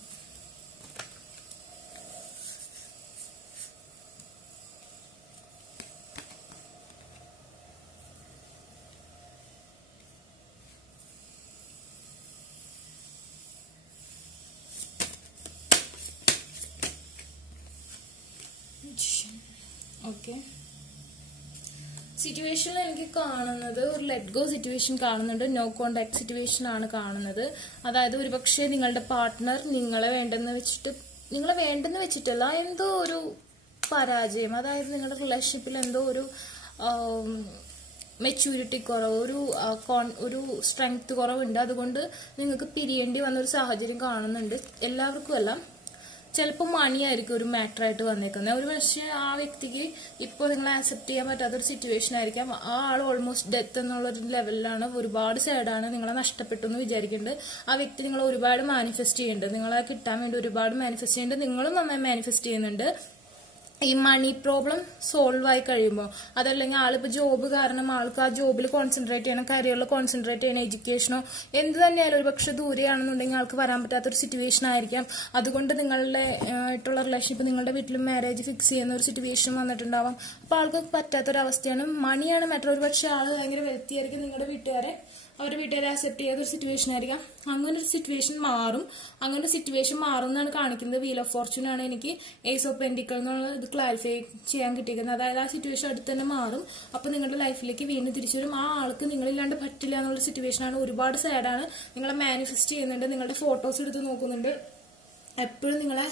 ഓക്കെ, സിറ്റുവേഷനിൽ എനിക്ക് കാണുന്നത് ഒരു ലെറ്റ് ഗോ സിറ്റുവേഷൻ കാണുന്നുണ്ട്. നോ കോണ്ടാക്ട് സിറ്റുവേഷൻ ആണ് കാണുന്നത്. അതായത് ഒരുപക്ഷെ നിങ്ങളുടെ പാർട്ട്ണർ നിങ്ങളെ വേണ്ടെന്ന് വെച്ചിട്ടല്ല, എന്തോ ഒരു പരാജയം, അതായത് നിങ്ങളുടെ റിലേഷൻഷിപ്പിൽ എന്തോ ഒരു മെച്യൂരിറ്റി കുറവ്, ഒരു സ്ട്രെങ്ത് കുറവുണ്ട്. അതുകൊണ്ട് നിങ്ങൾക്ക് പിരിയേണ്ടി വന്നൊരു സാഹചര്യം കാണുന്നുണ്ട്. എല്ലാവർക്കും അല്ല, ചിലപ്പോൾ മണിയായിരിക്കും ഒരു മാറ്റർ ആയിട്ട് വന്നേക്കുന്നത്. ഒരു പക്ഷേ ആ വ്യക്തിക്ക് ഇപ്പോൾ നിങ്ങളെ ആക്സെപ്റ്റ് ചെയ്യാൻ പറ്റാത്തൊരു സിറ്റുവേഷൻ ആയിരിക്കാം. ആ ആൾ ഓൾമോസ്റ്റ് ഡെത്ത് എന്നുള്ളൊരു ലെവലിലാണ്. ഒരുപാട് സാഡാണ്. നിങ്ങളെ നഷ്ടപ്പെട്ടു എന്ന് വിചാരിക്കുന്നുണ്ട്. ആ വ്യക്തി നിങ്ങളെ ഒരുപാട് മാനിഫെസ്റ്റ് ചെയ്യുന്നുണ്ട്. നിങ്ങളെ കിട്ടാൻ വേണ്ടി ഒരുപാട് മാനിഫെസ്റ്റ് ചെയ്യുന്നുണ്ട്. നിങ്ങളും നന്നായി മാനിഫെസ്റ്റ് ചെയ്യുന്നുണ്ട്. ഈ മണി പ്രോബ്ലം സോൾവ് ആയി കഴിയുമ്പോൾ, അതല്ലെങ്കിൽ ആളിപ്പോൾ ജോബ് കാരണം ആൾക്ക് ആ ജോബിൽ കോൺസെൻട്രേറ്റ് ചെയ്യണം, കരിയറിൽ കോൺസെൻട്രേറ്റ് ചെയ്യണം, എഡ്യൂക്കേഷനോ എന്ത് തന്നെയായാലും ഒരു പക്ഷെ ദൂരെയാണെന്നുണ്ടെങ്കിൽ ആൾക്ക് വരാൻ പറ്റാത്തൊരു സിറ്റുവേഷൻ ആയിരിക്കാം. അതുകൊണ്ട് നിങ്ങളുടെ ആയിട്ടുള്ള റിലേഷൻഷിപ്പ്, നിങ്ങളുടെ വീട്ടിലും മാരേജ് ഫിക്സ് ചെയ്യുന്ന ഒരു സിറ്റുവേഷൻ വന്നിട്ടുണ്ടാവാം. അപ്പോൾ ആൾക്ക് പറ്റാത്തൊരവസ്ഥയാണ്. മണിയാണ് മാറ്റർ. ഒരു പക്ഷെ ആൾ ഭയങ്കര വെൽത്തി ആയിരിക്കും. നിങ്ങളുടെ അവരുടെ വീട്ടുകാരെ അക്സെപ്റ്റ് ചെയ്യാത്തൊരു സിറ്റുവേഷൻ ആയിരിക്കാം. അങ്ങനെ ഒരു സിറ്റുവേഷൻ മാറും. എന്നാണ് കാണിക്കുന്നത്. വീൽ ഓഫ് ഫോർച്യൂൺ ആണ് എനിക്ക് ഏസ് ഓഫ് പെന്റിക്കിൾ എന്നുള്ള ഇത് ക്ലാരിഫൈ ചെയ്യാൻ കിട്ടിയിരിക്കുന്നത്. അതായത് ആ സിറ്റുവേഷൻ അടുത്ത് തന്നെ മാറും. അപ്പൊ നിങ്ങളുടെ ലൈഫിലേക്ക് വീണ്ടും തിരിച്ചു വരും. ആ ആൾക്ക് നിങ്ങളില്ലാണ്ട് പറ്റില്ല എന്നുള്ള സിറ്റുവേഷൻ ആണ്. ഒരുപാട് സാഡാണ്. നിങ്ങളെ മാനിഫെസ്റ്റ് ചെയ്യുന്നുണ്ട്. നിങ്ങളുടെ ഫോട്ടോസ് എടുത്ത് നോക്കുന്നുണ്ട്. എപ്പോഴും നിങ്ങളെ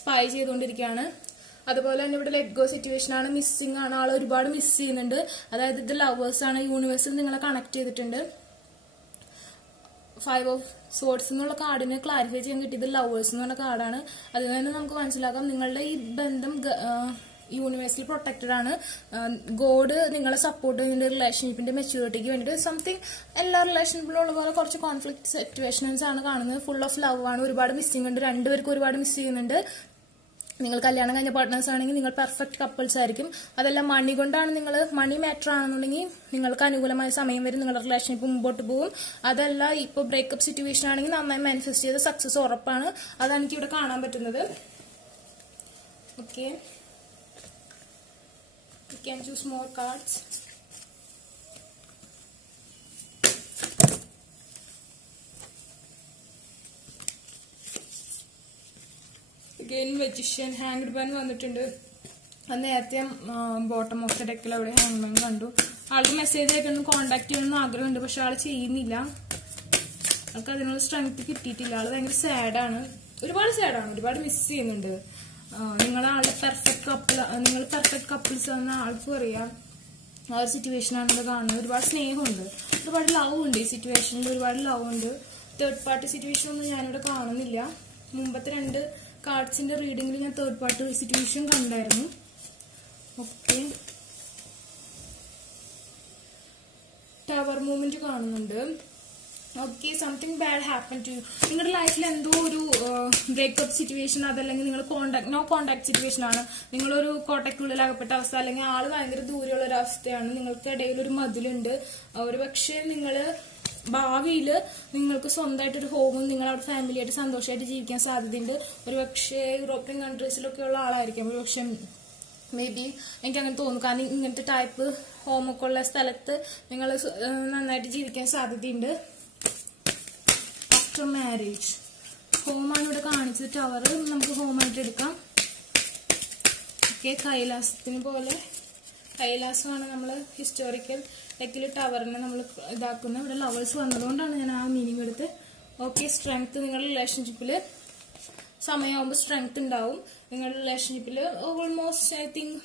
സ്പൈ ചെയ്തുകൊണ്ടിരിക്കുകയാണ്. അതുപോലെ തന്നെ ഇവിടെ ലെറ്റ് ഗോ സിറ്റുവേഷൻ ആണ്. മിസ്സിംഗ് ആണ്. ആൾ ഒരുപാട് മിസ് ചെയ്യുന്നുണ്ട്. അതായത് ഇത് ലവേഴ്സ് ആണ്. യൂണിവേഴ്സിൽ നിങ്ങളെ കണക്ട് ചെയ്തിട്ടുണ്ട്. 5 ഓഫ് സോർട്സ് എന്നുള്ള കാർഡിനെ ക്ലാരിഫൈ ചെയ്യാൻ കിട്ടിയത് ലവേഴ്സ് എന്ന് പറഞ്ഞ കാർഡാണ്. അതിൽ തന്നെ നമുക്ക് മനസ്സിലാക്കാം നിങ്ങളുടെ ഈ ബന്ധം യൂണിവേഴ്സിൽ പ്രൊട്ടക്റ്റഡ് ആണ്. ഗോഡ് നിങ്ങളെ സപ്പോർട്ട് ചെയ്യുന്ന റിലേഷൻഷിപ്പിന്റെ മെച്യൂരിറ്റിക്ക് വേണ്ടിയിട്ട് സംതിങ് എല്ലാ റിലേഷൻഷിപ്പിലും ഉള്ള പോലെ കുറച്ച് കോൺഫ്ലിക്ട് സിറ്റുവേഷൻസ് ആണ് കാണുന്നത്. ഫുൾ ഓഫ് ലവ് ആണ്. ഒരുപാട് മിസ്സിംഗ് ഉണ്ട്. രണ്ടുപേർക്കും ഒരുപാട് മിസ് ചെയ്യുന്നുണ്ട്. നിങ്ങൾ കല്യാണം കഴിഞ്ഞ പാർട്ട്നേഴ്സ് ആണെങ്കിൽ നിങ്ങൾ പെർഫെക്റ്റ് കപ്പിൾസ് ആയിരിക്കും. അതെല്ലാം മണി കൊണ്ടാണ്. മണി മാറ്റർ ആണെന്നുണ്ടെങ്കിൽ നിങ്ങൾക്ക് അനുകൂലമായ സമയം വരും. നിങ്ങളുടെ റിലേഷൻഷിപ്പ് മുമ്പോട്ട് പോകും. അതല്ല ഇപ്പോൾ ബ്രേക്കപ്പ് സിറ്റുവേഷൻ ആണെങ്കിൽ നന്നായി മാനിഫെസ്റ്റ് ചെയ്ത് സക്സസ് ഉറപ്പാണ്. അതാണ് എനിക്ക് ഇവിടെ കാണാൻ പറ്റുന്നത്. Okay, you can choose more cards. Magician, hanged man വന്നിട്ടുണ്ട്. അത് നേരത്തെ ബോട്ടം ഓഫ് ദ ഡെക്കിൽ അവിടെ ഹാങ് മാൻ കണ്ടു. ആൾക്ക് മെസ്സേജ് അയക്കണം, കോണ്ടാക്ട് ചെയ്യണമെന്ന് ആഗ്രഹമുണ്ട്, പക്ഷെ ആൾ ചെയ്യുന്നില്ല. ആൾക്ക് അതിനുള്ള സ്ട്രെങ്ത് കിട്ടിയിട്ടില്ല. ആള് ഭയങ്കര സാഡാണ്. ഒരുപാട് മിസ് ചെയ്യുന്നുണ്ട്. നിങ്ങൾ പെർഫെക്റ്റ് കപ്പിൾസ് ആണെന്ന് ആൾക്കും അറിയാം. ആ ഒരു സിറ്റുവേഷൻ ആണെന്ന് കാണുന്നത്. ഒരുപാട് സ്നേഹമുണ്ട്, ഒരുപാട് ലവ് ഉണ്ട്. ഈ സിറ്റുവേഷനിൽ ഒരുപാട് ലവ് ഉണ്ട്. തേർഡ് പാർട്ടി സിറ്റുവേഷൻ ഒന്നും ഞാനിവിടെ കാണുന്നില്ല. മുമ്പത്തെ 2 കാർഡ്സിന്റെ റീഡിംഗിൽ ഞാൻ തേർഡ് പാർട്ടി സിറ്റുവേഷൻ കണ്ടായിരുന്നു. ഓക്കെ, ടവർ മൂവ്മെന്റ് കാണുന്നുണ്ട്. Okay, something bad happen to you. നിങ്ങളുടെ ലൈഫിൽ എന്തോ ഒരു ബ്രേക്കപ്പ് സിറ്റുവേഷൻ, അതല്ലെങ്കിൽ നിങ്ങൾ നോ കോണ്ടാക്ട് സിറ്റുവേഷൻ ആണ്, നിങ്ങളൊരു കോട്ടയ്ക്കുള്ളിൽ അകപ്പെട്ട അവസ്ഥ, അല്ലെങ്കിൽ ആള് ഭയങ്കര ദൂരെയുള്ള ഒരു അവസ്ഥയാണ്, നിങ്ങൾക്ക് ഇടയിൽ ഒരു മതിലുണ്ട്. ഒരു പക്ഷേ നിങ്ങൾ ഭാവിയിൽ നിങ്ങൾക്ക് സ്വന്തമായിട്ടൊരു ഹോമും നിങ്ങൾ അവിടെ ഫാമിലിയായിട്ട് സന്തോഷമായിട്ട് ജീവിക്കാൻ സാധ്യതയുണ്ട്. ഒരു പക്ഷേ യൂറോപ്യൻ കൺട്രീസിലൊക്കെ ഉള്ള ആളായിരിക്കാം, ഒരു പക്ഷേ മേ ബി എനിക്ക് അങ്ങനെ തോന്നുന്നു. കാരണം ഇങ്ങനത്തെ ടൈപ്പ് ഹോമൊക്കെ ഉള്ള സ്ഥലത്ത് നിങ്ങൾ നന്നായിട്ട് ജീവിക്കാൻ സാധ്യതയുണ്ട്. ആഫ്റ്റർ മാരേജ് ഹോമാണ് ഇവിടെ കാണിച്ചത്. ടവർ നമുക്ക് ഹോമായിട്ട് എടുക്കാം. ഓക്കെ, കൈലാസത്തിന് പോലെ കൈലാസമാണ് നമ്മൾ ഹിസ്റ്റോറിക്കൽ ഡെക്കിൽ ടവറിനെ നമ്മൾ ഇതാക്കുന്നത്. ഇവിടെ ലവേഴ്സ് വന്നതുകൊണ്ടാണ് ഞാൻ ആ മീനിങ് എടുത്ത്. Okay, strength. നിങ്ങളുടെ റിലേഷൻഷിപ്പിൽ സമയമാകുമ്പോൾ സ്ട്രെങ്ത് ഉണ്ടാവും. നിങ്ങളുടെ റിലേഷൻഷിപ്പിൽ ഓൾമോസ്റ്റ് ഐ തിങ്ക്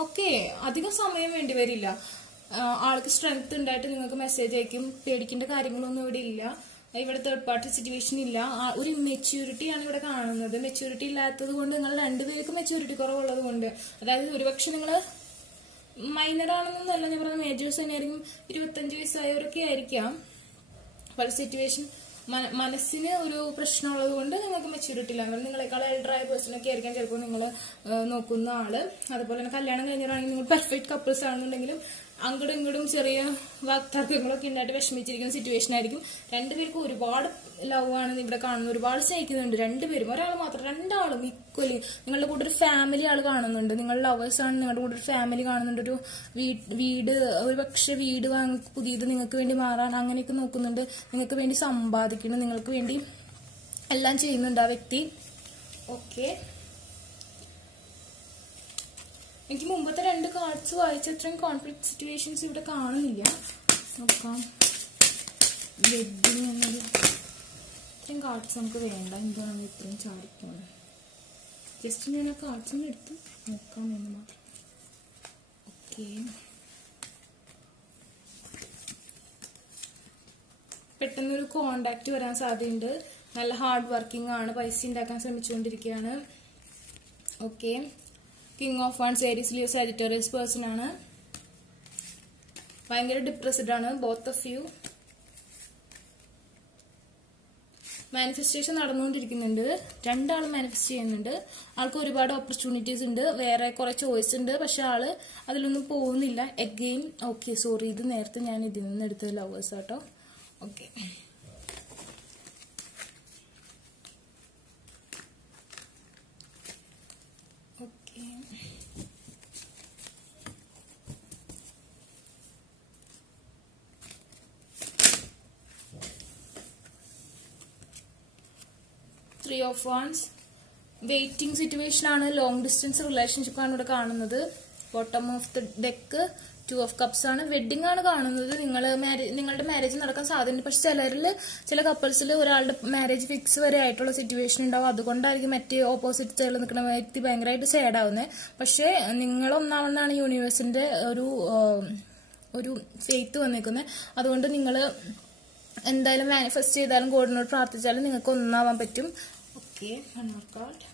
ഓക്കെ, അധികം സമയം വേണ്ടി വരില്ല. ആൾക്ക് സ്ട്രെങ്ത് ഉണ്ടായിട്ട് നിങ്ങൾക്ക് മെസ്സേജ് അയക്കും. പേടിക്കേണ്ട കാര്യങ്ങളൊന്നും ഇവിടെ ഇല്ല. ഇവിടെ തേർഡ് പാർട്ടി സിറ്റുവേഷൻ ഇല്ല. ഒരു മെച്യൂരിറ്റിയാണ് ഇവിടെ കാണുന്നത്. മെച്യൂരിറ്റി ഇല്ലാത്തത് കൊണ്ട് നിങ്ങൾ രണ്ടുപേർക്കും മെച്യൂരിറ്റി കുറവുള്ളത് കൊണ്ട്, അതായത് ഒരുപക്ഷെ നിങ്ങൾ മൈനർ ആണെന്നല്ല ഞാൻ പറഞ്ഞ, മേജേഴ്സ് തന്നെയായിരിക്കും. 25 വയസ്സായവരൊക്കെ ആയിരിക്കാം. പല സിറ്റുവേഷൻ മനസ്സിന് ഒരു പ്രശ്നമുള്ളത് കൊണ്ട് നിങ്ങൾക്ക് മെച്യൂരിറ്റി ഇല്ല. നിങ്ങളെക്കാൾ എൽഡറായ പേഴ്സണൊക്കെ ആയിരിക്കാം ചിലപ്പോൾ നിങ്ങൾ നോക്കുന്ന ആള്. അതുപോലെ തന്നെ കല്യാണം കഴിഞ്ഞവരാണെങ്കിൽ നിങ്ങൾ പെർഫെക്റ്റ് കപ്പിൾസ് ആണെന്നുണ്ടെങ്കിലും അങ്ങോട്ടും ഇങ്ങോട്ടും ചെറിയ വാക്തർക്കങ്ങളൊക്കെ ഉണ്ടായിട്ട് വിഷമിച്ചിരിക്കുന്ന സിറ്റുവേഷൻ ആയിരിക്കും. രണ്ടുപേർക്കും ഒരുപാട് ലവ് ആണ് ഇവിടെ കാണുന്നത്. ഒരുപാട് സ്നേഹിക്കുന്നുണ്ട് രണ്ടുപേരും. ഒരാൾ മാത്രം, രണ്ടാളും ഈക്വലി. നിങ്ങളുടെ കൂടെ ഒരു ഫാമിലി ആൾ കാണുന്നുണ്ട്. നിങ്ങൾ ലവേഴ്സ് ആണ്, നിങ്ങളുടെ കൂടെ ഒരു ഫാമിലി കാണുന്നുണ്ട്. ഒരു വീട്, ഒരു പക്ഷെ വീട് വാങ്ങി പുതിയത് നിങ്ങൾക്ക് വേണ്ടി മാറാൻ അങ്ങനെയൊക്കെ നോക്കുന്നുണ്ട്. നിങ്ങൾക്ക് വേണ്ടി സമ്പാദിക്കണം, നിങ്ങൾക്ക് വേണ്ടി എല്ലാം ചെയ്യുന്നുണ്ട് ആ വ്യക്തി. ഓക്കെ, എനിക്ക് മുമ്പത്തെ 2 കാർഡ്സ് വായിച്ച അത്രയും കോൺഫ്ലിക്ട് സിറ്റുവേഷൻസ് ഇവിടെ കാണുന്നില്ല. നോക്കാം, വെഡിങ് എന്നത് ഇത്രയും കാർഡ്സ് നമുക്ക് വേണ്ട. എന്താ നമ്മൾ ഇത്രയും ചാടിക്കുന്നത്? ജസ്റ്റ് ഞാൻ ആ കാർഡ്സ് ഒന്ന് എടുത്ത് നോക്കാം എന്ന് മാത്രം. ഓക്കെ, പെട്ടെന്നൊരു കോണ്ടാക്ട് വരാൻ സാധ്യതയുണ്ട്. നല്ല ഹാർഡ് വർക്കിംഗ് ആണ്, പൈസ ഉണ്ടാക്കാൻ ശ്രമിച്ചുകൊണ്ടിരിക്കുകയാണ്. Okay, king of wands, Aries, Leo, Sagittarius person ആണ്. ഭയങ്കര ഡിപ്രസ്ഡ് ആണ് ബോത്ത് ഓഫ് യു. മാനിഫെസ്റ്റേഷൻ നടന്നുകൊണ്ടിരിക്കുന്നുണ്ട്. രണ്ടാളും മാനിഫെസ്റ്റ് ചെയ്യുന്നുണ്ട്. ആൾക്ക് ഒരുപാട് ഓപ്പർച്യൂണിറ്റീസ് ഉണ്ട്, വേറെ കുറെ ചോയ്സ് ഉണ്ട്. പക്ഷെ ആള് അതിലൊന്നും പോകുന്നില്ല. എഗെയിൻ ഓക്കെ, സോറി, ഇത് നേരത്തെ ഞാൻ ഇതിൽ നിന്ന് എടുത്തത് ലവേഴ്സ് ആട്ടോ. Okay, okay, three of wands. Waiting situation ആണ്. ലോങ് ഡിസ്റ്റൻസ് റിലേഷൻഷിപ്പ് ആണ് ഇവിടെ കാണുന്നത്. Bottom of the deck 2 of cups ആണ്. വെഡിങ് ആണ് കാണുന്നത്. നിങ്ങളുടെ മാരേജ് നടക്കാൻ സാധ്യതയുണ്ട്. പക്ഷെ ചില കപ്പിൾസിൽ ഒരാളുടെ മാരേജ് ഫിക്സ് വരെ ആയിട്ടുള്ള സിറ്റുവേഷൻ ഉണ്ടാവും. അതുകൊണ്ടായിരിക്കും മറ്റേ ഓപ്പോസിറ്റ് സൈഡിൽ നിൽക്കുന്ന വ്യക്തി ഭയങ്കരമായിട്ട് സാഡ് ആവുന്നത്. പക്ഷെ നിങ്ങളൊന്നാമെന്നാണ് യൂണിവേഴ്സിന്റെ ഒരു ഫെയ്ത്ത് വന്നിരിക്കുന്നത്. അതുകൊണ്ട് നിങ്ങൾ എന്തായാലും മാനിഫെസ്റ്റ് ചെയ്താലും ഗോഡിനോട് പ്രാർത്ഥിച്ചാലും നിങ്ങൾക്ക് ഒന്നാവാൻ പറ്റും. Okay, card.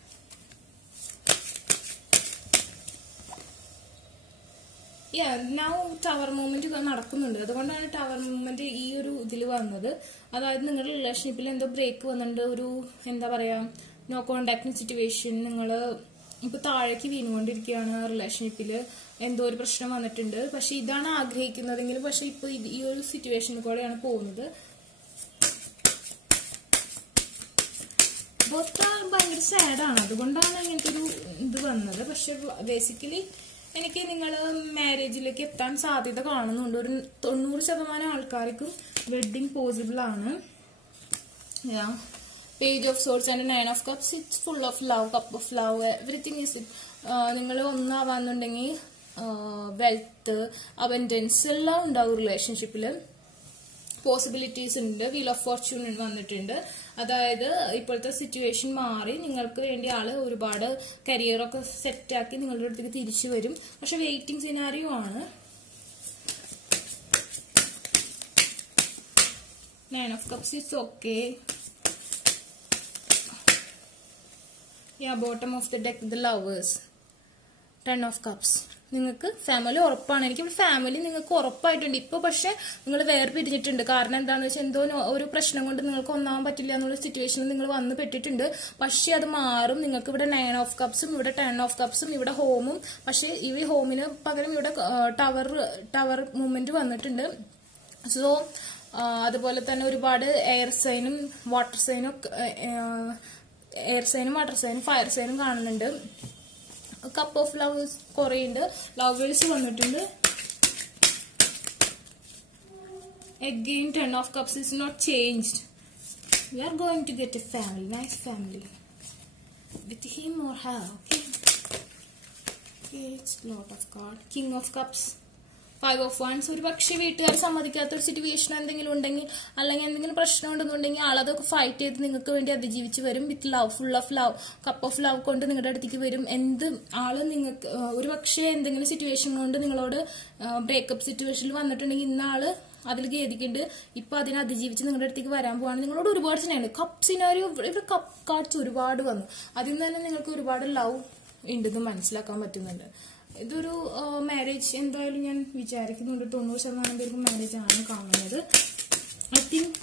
Now tower movement നടക്കുന്നുണ്ട്. അതുകൊണ്ടാണ് ടവർ മൂവ്മെന്റ് ഈ ഒരു ഇതിൽ വന്നത്. അതായത് നിങ്ങളുടെ റിലേഷൻഷിപ്പിൽ എന്തോ ബ്രേക്ക് വന്നിട്ടുണ്ട്. ഒരു എന്താ പറയാ, നോ കോണ്ടാക്ട് സിറ്റുവേഷൻ. നിങ്ങൾ ഇപ്പൊ താഴേക്ക് വീണുകൊണ്ടിരിക്കുകയാണ്. റിലേഷൻഷിപ്പിൽ എന്തോ ഒരു പ്രശ്നം വന്നിട്ടുണ്ട്. പക്ഷെ ഇതാണ് ആഗ്രഹിക്കുന്നതെങ്കിലും പക്ഷെ ഇപ്പൊ ഈ ഒരു സിറ്റുവേഷനിൽ കൂടെയാണ് പോകുന്നത്. ഭയങ്കര സാഡാണ്. അതുകൊണ്ടാണ് ഇങ്ങനത്തെ ഒരു ഇത് വന്നത്. പക്ഷെ ബേസിക്കലി എനിക്ക് നിങ്ങൾ മാരേജിലേക്ക് എത്താൻ സാധ്യത കാണുന്നുണ്ട്. ഒരു 90% ആൾക്കാർക്കും വെഡിങ് പോസിബിൾ ആണ്. Page of sorts and 9 of cups. It's full of love, cup of love, everything is. നിങ്ങൾ ഒന്നാവാന്നുണ്ടെങ്കിൽ വെൽത്ത്, അബൻഡൻസ് എല്ലാം ഉണ്ടാവും റിലേഷൻഷിപ്പില്. പോസിബിലിറ്റീസ് ഉണ്ട്. വീൽ ഓഫ് ഫോർച്യൂൺ വന്നിട്ടുണ്ട്. അതായത് ഇപ്പോഴത്തെ സിറ്റുവേഷൻ മാറി നിങ്ങൾക്ക് വേണ്ടി ആള് ഒരുപാട് കരിയറൊക്കെ സെറ്റാക്കി നിങ്ങളുടെ അടുത്തേക്ക് തിരിച്ചു വരും. പക്ഷെ വെയിറ്റിംഗ് സിനാരിയോ ആണ്. 9 of cups it's okay. Bottom of the deck, the lovers. 10 of cups. നിങ്ങൾക്ക് ഫാമിലി ഉറപ്പാണ്. എനിക്ക് ഫാമിലി നിങ്ങൾക്ക് ഉറപ്പായിട്ടുണ്ട്. ഇപ്പൊ പക്ഷെ നിങ്ങൾ വേർപിരിഞ്ഞിട്ടുണ്ട്. കാരണം എന്താന്ന് വെച്ചാൽ എന്തോ ഒരു പ്രശ്നം കൊണ്ട് നിങ്ങൾക്ക് ഒന്നാവാൻ പറ്റില്ല എന്നുള്ള സിറ്റുവേഷനിൽ നിങ്ങൾ വന്ന് പെട്ടിട്ടുണ്ട്. പക്ഷെ അത് മാറും. നിങ്ങൾക്ക് ഇവിടെ 9 ഓഫ് കപ്സും ഇവിടെ 10 ഓഫ് കപ്സും ഇവിടെ ഹോമും. പക്ഷെ ഈ ഹോമിന് പകരം ഇവിടെ ടവർ മൂവ്മെന്റ് വന്നിട്ടുണ്ട്. സോ അതുപോലെ തന്നെ ഒരുപാട് എയർ സൈനും വാട്ടർ സൈനും ഫയർ സൈനും കാണുന്നുണ്ട്. കപ്പ് ഓഫ് ലവേഴ്സ് കുറെ ഉണ്ട്. ലവേഴ്സ് വന്നിട്ടുണ്ട്. Again 10 of cups is not changed. We are going to get a family, nice family with him or her. Okay, it's lot of card. King of cups, 5 of wands. ഒരു പക്ഷേ വീട്ടുകാർ സമ്മതിക്കാത്ത ഒരു situation എന്തെങ്കിലും ഉണ്ടെങ്കിൽ അല്ലെങ്കിൽ എന്തെങ്കിലും പ്രശ്നം ഉണ്ടെന്നുണ്ടെങ്കിൽ ആളതൊക്കെ ഫൈറ്റ് ചെയ്ത് നിങ്ങൾക്ക് വേണ്ടി അതിജീവിച്ച് വരും. With love, full of love, cup of love കൊണ്ട് നിങ്ങളുടെ അടുത്തേക്ക് വരും. ആള് നിങ്ങൾക്ക് ഒരു പക്ഷേ എന്തെങ്കിലും സിറ്റുവേഷൻ കൊണ്ട് നിങ്ങളോട് ബ്രേക്കപ്പ് സിറ്റുവേഷനിൽ വന്നിട്ടുണ്ടെങ്കിൽ ഇന്ന ആള് അതിൽ ഖേദിക്കുന്നുണ്ട്. ഇപ്പൊ അതിനെ അതിജീവിച്ച് നിങ്ങളുടെ അടുത്തേക്ക് വരാൻ പോവാണ്. നിങ്ങളോട് ഒരുപാട് സ്നേഹമുണ്ട്. കപ്പ് സിനാരിയോ ഇവിടെ കപ്പ് കാർഡ്സ് ഒരുപാട് വന്നു. അതിൽ നിന്ന് തന്നെ നിങ്ങൾക്ക് ഒരുപാട് ലവ് ഉണ്ടെന്ന് മനസ്സിലാക്കാൻ പറ്റുന്നുണ്ട്. ഇതൊരു മാരേജ് എന്തായാലും ഞാൻ വിചാരിക്കുന്നുണ്ട്. 90% പേർക്ക് മാരേജ് ആണ് കാണുന്നത്. ഐ തിങ്ക്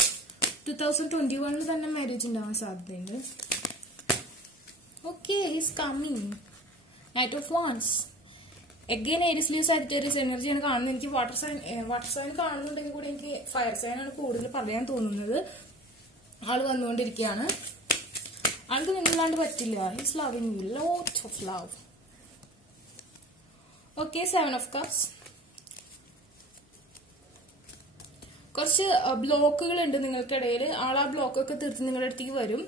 2021 തന്നെ മാരേജ് ഉണ്ടാവാൻ സാധ്യതയുണ്ട്. Okay, he's coming. Knight of wands. Again Aries Leo Sagittarius എനർജിയാണ് കാണുന്നത്. എനിക്ക് വാട്ടർ സൈൻ കാണുന്നുണ്ടെങ്കിൽ കൂടി എനിക്ക് ഫയർ സൈൻ ആണ് കൂടുതൽ പറയാൻ തോന്നുന്നത്. ആള് വന്നുകൊണ്ടിരിക്കുകയാണ്. ആൾക്ക് നിങ്ങളാണ്ട് പറ്റില്ല. His loving U, lot of love. Okay, 7 of cups. കുറച്ച് ബ്ലോക്കുകൾ ഉണ്ട് നിങ്ങൾക്കിടയിൽ. ആൾ ആ ബ്ലോക്കൊക്കെ തീർത്ത് നിങ്ങളുടെ അടുത്തേക്ക് വരും.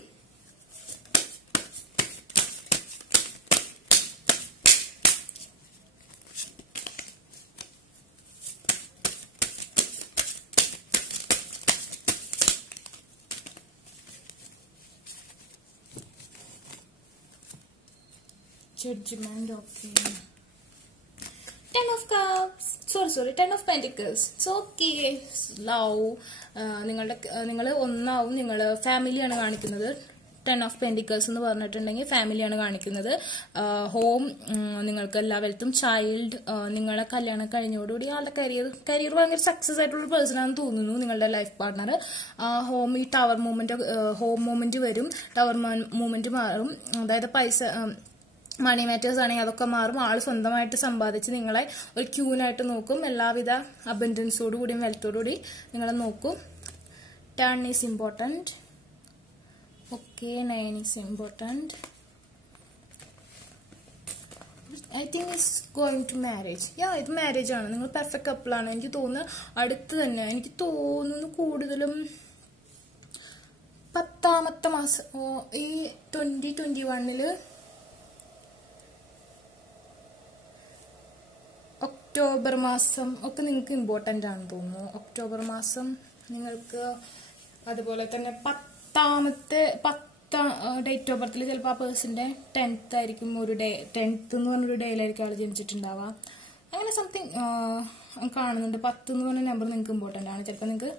Judgment, okay. 10 of cups. Sorry, 10 of pentacles. It's okay. Love. നിങ്ങൾ ഒന്നാവും. നിങ്ങൾ ഫാമിലിയാണ് കാണിക്കുന്നത്. 10 ഓഫ് പെന്റിക്കിൾസ് എന്ന് പറഞ്ഞിട്ടുണ്ടെങ്കിൽ ഫാമിലിയാണ് കാണിക്കുന്നത്. ഹോം, നിങ്ങൾക്ക് എല്ലാ വെൽത്തും, ചൈൽഡ്, നിങ്ങളെ കല്യാണം കഴിഞ്ഞോടുകൂടി ആളുടെ കരിയർ ഭയങ്കര സക്സസ് ആയിട്ടുള്ള പേഴ്സൺ ആണെന്ന് തോന്നുന്നു നിങ്ങളുടെ ലൈഫ് പാർട്ട്ണർ. ഹോം, ഈ ടവർ മൂവ്മെന്റ്, ഹോം മൂവ്മെന്റ് വരും. ടവർ മൂവ്മെന്റ് മാറും. അതായത് പൈസ, മണി മാറ്റേഴ്സ് ആണെങ്കിൽ അതൊക്കെ മാറും. ആള് സ്വന്തമായിട്ട് സമ്പാദിച്ച് നിങ്ങളെ ഒരു ക്യൂനായിട്ട് നോക്കും. എല്ലാവിധ അബൻഡൻസോടുകൂടിയും വെൽത്തോടുകൂടി നിങ്ങളെ നോക്കും. 10 is important. Okay, 9 is important. I think it's going to marriage. ഇത് മാരേജ് ആണ്. നിങ്ങൾ പെർഫെക്റ്റ് കപ്പിളാണ്. എനിക്ക് തോന്നുന്നു അടുത്ത് തന്നെ. എനിക്ക് തോന്നുന്നു കൂടുതലും 10ാമത്തെ മാസം, ഈ 2021 ഒക്ടോബർ മാസം ഒക്കെ നിങ്ങൾക്ക് ഇമ്പോർട്ടൻ്റ് ആണെന്ന് തോന്നുന്നു. ഒക്ടോബർ മാസം നിങ്ങൾക്ക് അതുപോലെ തന്നെ 10ാം ഡേറ്റ് ഓഫ് ബർത്തിൽ ചിലപ്പോൾ ആ പേഴ്സന്റെ 10th ആയിരിക്കും. ഒരു ഡേ 10th എന്ന് പറഞ്ഞൊരു ഡേയിലായിരിക്കും ആൾ ജനിച്ചിട്ടുണ്ടാവുക. അങ്ങനെ സംതിങ് കാണുന്നുണ്ട്. 10 എന്ന് പറഞ്ഞ നമ്പർ നിങ്ങൾക്ക് ഇമ്പോർട്ടൻ്റ് ആണ്. ചിലപ്പോൾ നിങ്ങൾക്ക്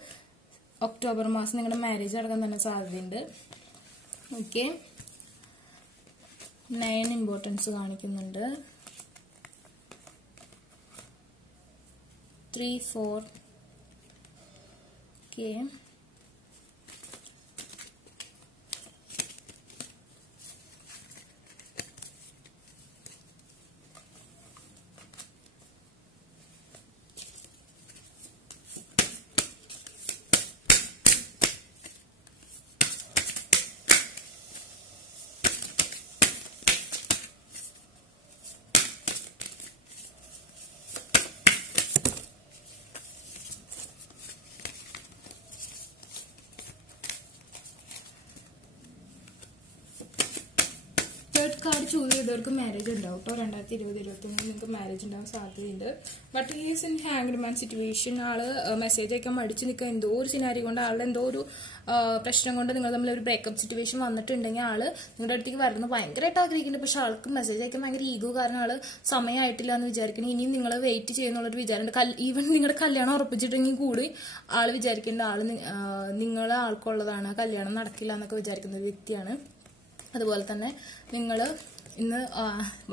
ഒക്ടോബർ മാസം നിങ്ങളുടെ മാരേജ് നടക്കാൻ തന്നെ സാധ്യതയുണ്ട്. ഓക്കെ, 9 ഇമ്പോർട്ടൻസ് കാണിക്കുന്നുണ്ട്. 3, 4. Okay. കാർഡ് ചൂസ് ചെയ്തവർക്ക് മാരേജ് ഉണ്ടാവും കേട്ടോ. 2020-2021 നിങ്ങൾക്ക് മാരേജ് ഉണ്ടാവാൻ സാധ്യതയുണ്ട്. But is in hanged man situation. ആള് മെസ്സേജ് അയക്കാൻ മടിച്ചു നിൽക്കുക. എന്തോ ഒരു സിനാരി കൊണ്ട്, ആളുടെ എന്തോ ഒരു പ്രശ്നം കൊണ്ട് നിങ്ങൾ തമ്മിൽ ഒരു ബ്രേക്കപ്പ് സിറ്റുവേഷൻ വന്നിട്ടുണ്ടെങ്കിൽ ആള് നിങ്ങളുടെ അടുത്തേക്ക് വരുന്നത് ഭയങ്കരമായിട്ട് ആഗ്രഹിക്കുന്നുണ്ട്. പക്ഷെ ആൾക്ക് മെസ്സേജ് അയക്കാൻ ഭയങ്കര ഈഗോ കാരണം ആള് സമയമായിട്ടില്ല എന്ന് വിചാരിക്കണം. ഇനിയും നിങ്ങൾ വെയിറ്റ് ചെയ്യുന്നുള്ളൊരു വിചാരമുണ്ട്. ഈവൻ നിങ്ങളുടെ കല്യാണം ഉറപ്പിച്ചിട്ടെങ്കിൽ കൂടി ആള് വിചാരിക്കേണ്ട നിങ്ങൾ ആൾക്കുള്ളതാണ്, കല്യാണം നടക്കില്ല എന്നൊക്കെ വിചാരിക്കുന്ന ഒരു വ്യക്തിയാണ്. അതുപോലെ തന്നെ നിങ്ങൾ ഇന്ന്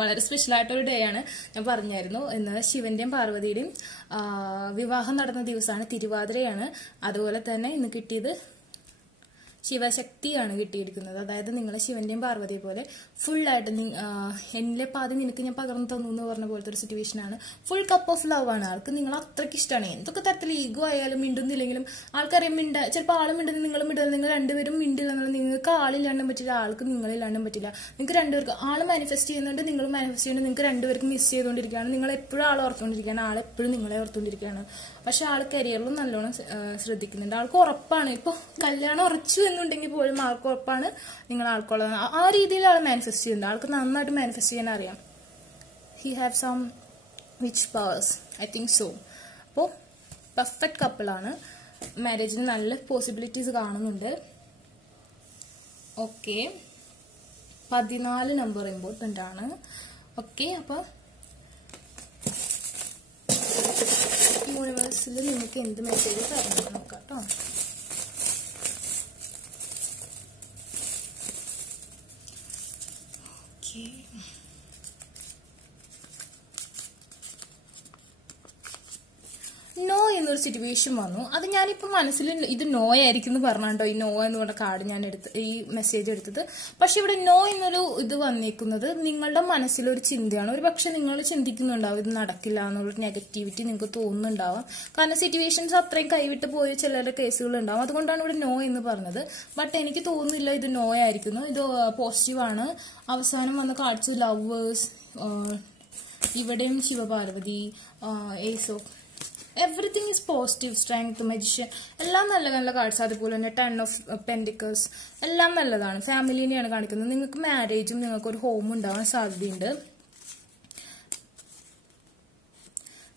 വളരെ സ്പെഷ്യലായിട്ടൊരു ഡേ ആണ്. ഞാൻ പറഞ്ഞായിരുന്നു, ഇന്ന് ശിവന്റെയും പാർവതിയുടെയും വിവാഹം നടന്ന ദിവസമാണ്, തിരുവാതിരയാണ്. അതുപോലെ തന്നെ ഇന്ന് കിട്ടിയത് ശിവശക്തിയാണ് കിട്ടിയിരിക്കുന്നത്. അതായത് നിങ്ങൾ ശിവന്റെയും പാർവതിയെ പോലെ ഫുള്ളായിട്ട് എന്നിലെ പാതി നിനക്ക് ഞാൻ പകർന്നു തന്നു എന്ന് പറഞ്ഞ പോലത്തെ ഒരു സിറ്റുവേഷൻ ആണ്. ഫുൾ കപ്പ് ഓഫ് ലവ് ആണ് ആൾക്ക്. നിങ്ങൾ അത്രയ്ക്ക് ഇഷ്ടമാണ്. എന്തൊക്കെ തരത്തിൽ ഈഗോ ആയാലും മിണ്ടുന്നില്ലെങ്കിലും ആൾക്കറിയാം ചിലപ്പോൾ ആളും മിണ്ടുന്ന നിങ്ങളും മിണ്ടുന്നത്, നിങ്ങൾ രണ്ടുപേരും മിണ്ടില്ല എന്നുള്ള, നിങ്ങൾക്ക് ആളില്ലാണ്ടും പറ്റില്ല, ആൾക്ക് നിങ്ങളില്ലാണ്ടും പറ്റില്ല. നിങ്ങൾക്ക് രണ്ടുപേർക്ക് ആള് മാനിഫെസ്റ്റ് ചെയ്യുന്നുണ്ട്, നിങ്ങൾ മാനിഫെസ്റ്റ് ചെയ്യുന്നുണ്ട്, നിങ്ങൾക്ക് രണ്ടുപേർക്ക് മിസ് ചെയ്തുകൊണ്ടിരിക്കുകയാണ്. നിങ്ങൾ എപ്പോഴും ആളെ ഓർത്തുകൊണ്ടിരിക്കുകയാണ്, ആളെപ്പോഴും നിങ്ങളെ ഓർത്തുകൊണ്ടിരിക്കുകയാണ്. പക്ഷെ ആൾ കരിയറിലും നല്ലോണം ശ്രദ്ധിക്കുന്നുണ്ട്. ആൾക്ക് ഉറപ്പാണ്. ഇപ്പോൾ കല്യാണം ഉറച്ചു എന്നുണ്ടെങ്കിൽ പോലും ആൾക്ക് ഉറപ്പാണ് നിങ്ങൾ ആൾക്കുള്ളത്. ആ രീതിയിൽ ആൾ മാനിഫെസ്റ്റ് ചെയ്യുന്നുണ്ട്. ആൾക്ക് നന്നായിട്ട് മാനിഫെസ്റ്റ് ചെയ്യാൻ അറിയാം. He have some witch powers, I think so. അപ്പോൾ പെർഫെക്റ്റ് കപ്പിളാണ്. മാരേജിന് നല്ല പോസിബിലിറ്റീസ് കാണുന്നുണ്ട്. ഓക്കെ, 14 നമ്പർ ഇമ്പോർട്ടൻ്റ് ആണ്. ഓക്കെ, അപ്പോൾ യൂണിവേഴ്സിൽ നിങ്ങൾക്ക് എന്ത് മെസ്സേജ് തരണം നോക്കാം കേട്ടോ. ഓക്കെ, നോ എന്നൊരു സിറ്റുവേഷൻ വന്നു. അത് ഞാനിപ്പോൾ മനസ്സിൽ ഇത് നോ ആയിരിക്കും എന്ന് പറഞ്ഞോ, ഈ നോ എന്ന് പറഞ്ഞ കാർഡ് ഞാൻ ഈ മെസ്സേജ് എടുത്തത്. പക്ഷെ ഇവിടെ നോ എന്നൊരു ഇത് വന്നിരിക്കുന്നത് നിങ്ങളുടെ മനസ്സിലൊരു ചിന്തയാണ്. ഒരു പക്ഷെ നിങ്ങൾ ചിന്തിക്കുന്നുണ്ടാവും ഇത് നടക്കില്ല എന്നുള്ളൊരു നെഗറ്റിവിറ്റി നിങ്ങൾക്ക് തോന്നുന്നുണ്ടാവാം. കാരണം സിറ്റുവേഷൻസ് അത്രയും കൈവിട്ട് പോയ ചിലരുടെ കേസുകൾ ഉണ്ടാവും. അതുകൊണ്ടാണ് ഇവിടെ നോ എന്ന് പറഞ്ഞത്. ബട്ട് എനിക്ക് തോന്നുന്നില്ല ഇത് നോ ആയിരിക്കുന്നു. ഇത് പോസിറ്റീവാണ്. അവസാനം വന്ന കാർഡ്സ് ലവേഴ്സ്, ഇവിടെയും ശിവപാർവതി, ഏസോ, everything is positive, strength, magician, എല്ലാം നല്ല നല്ല കാർഡ്സ്. അതുപോലെ തന്നെ 10 ഓഫ് പെൻഡിക്കൽസ് എല്ലാം നല്ലതാണ്. ഫാമിലിനെയാണ് കാണിക്കുന്നത്. നിങ്ങൾക്ക് മാരേജും നിങ്ങൾക്കൊരു ഹോം ഉണ്ടാവാൻ സാധ്യതയുണ്ട്.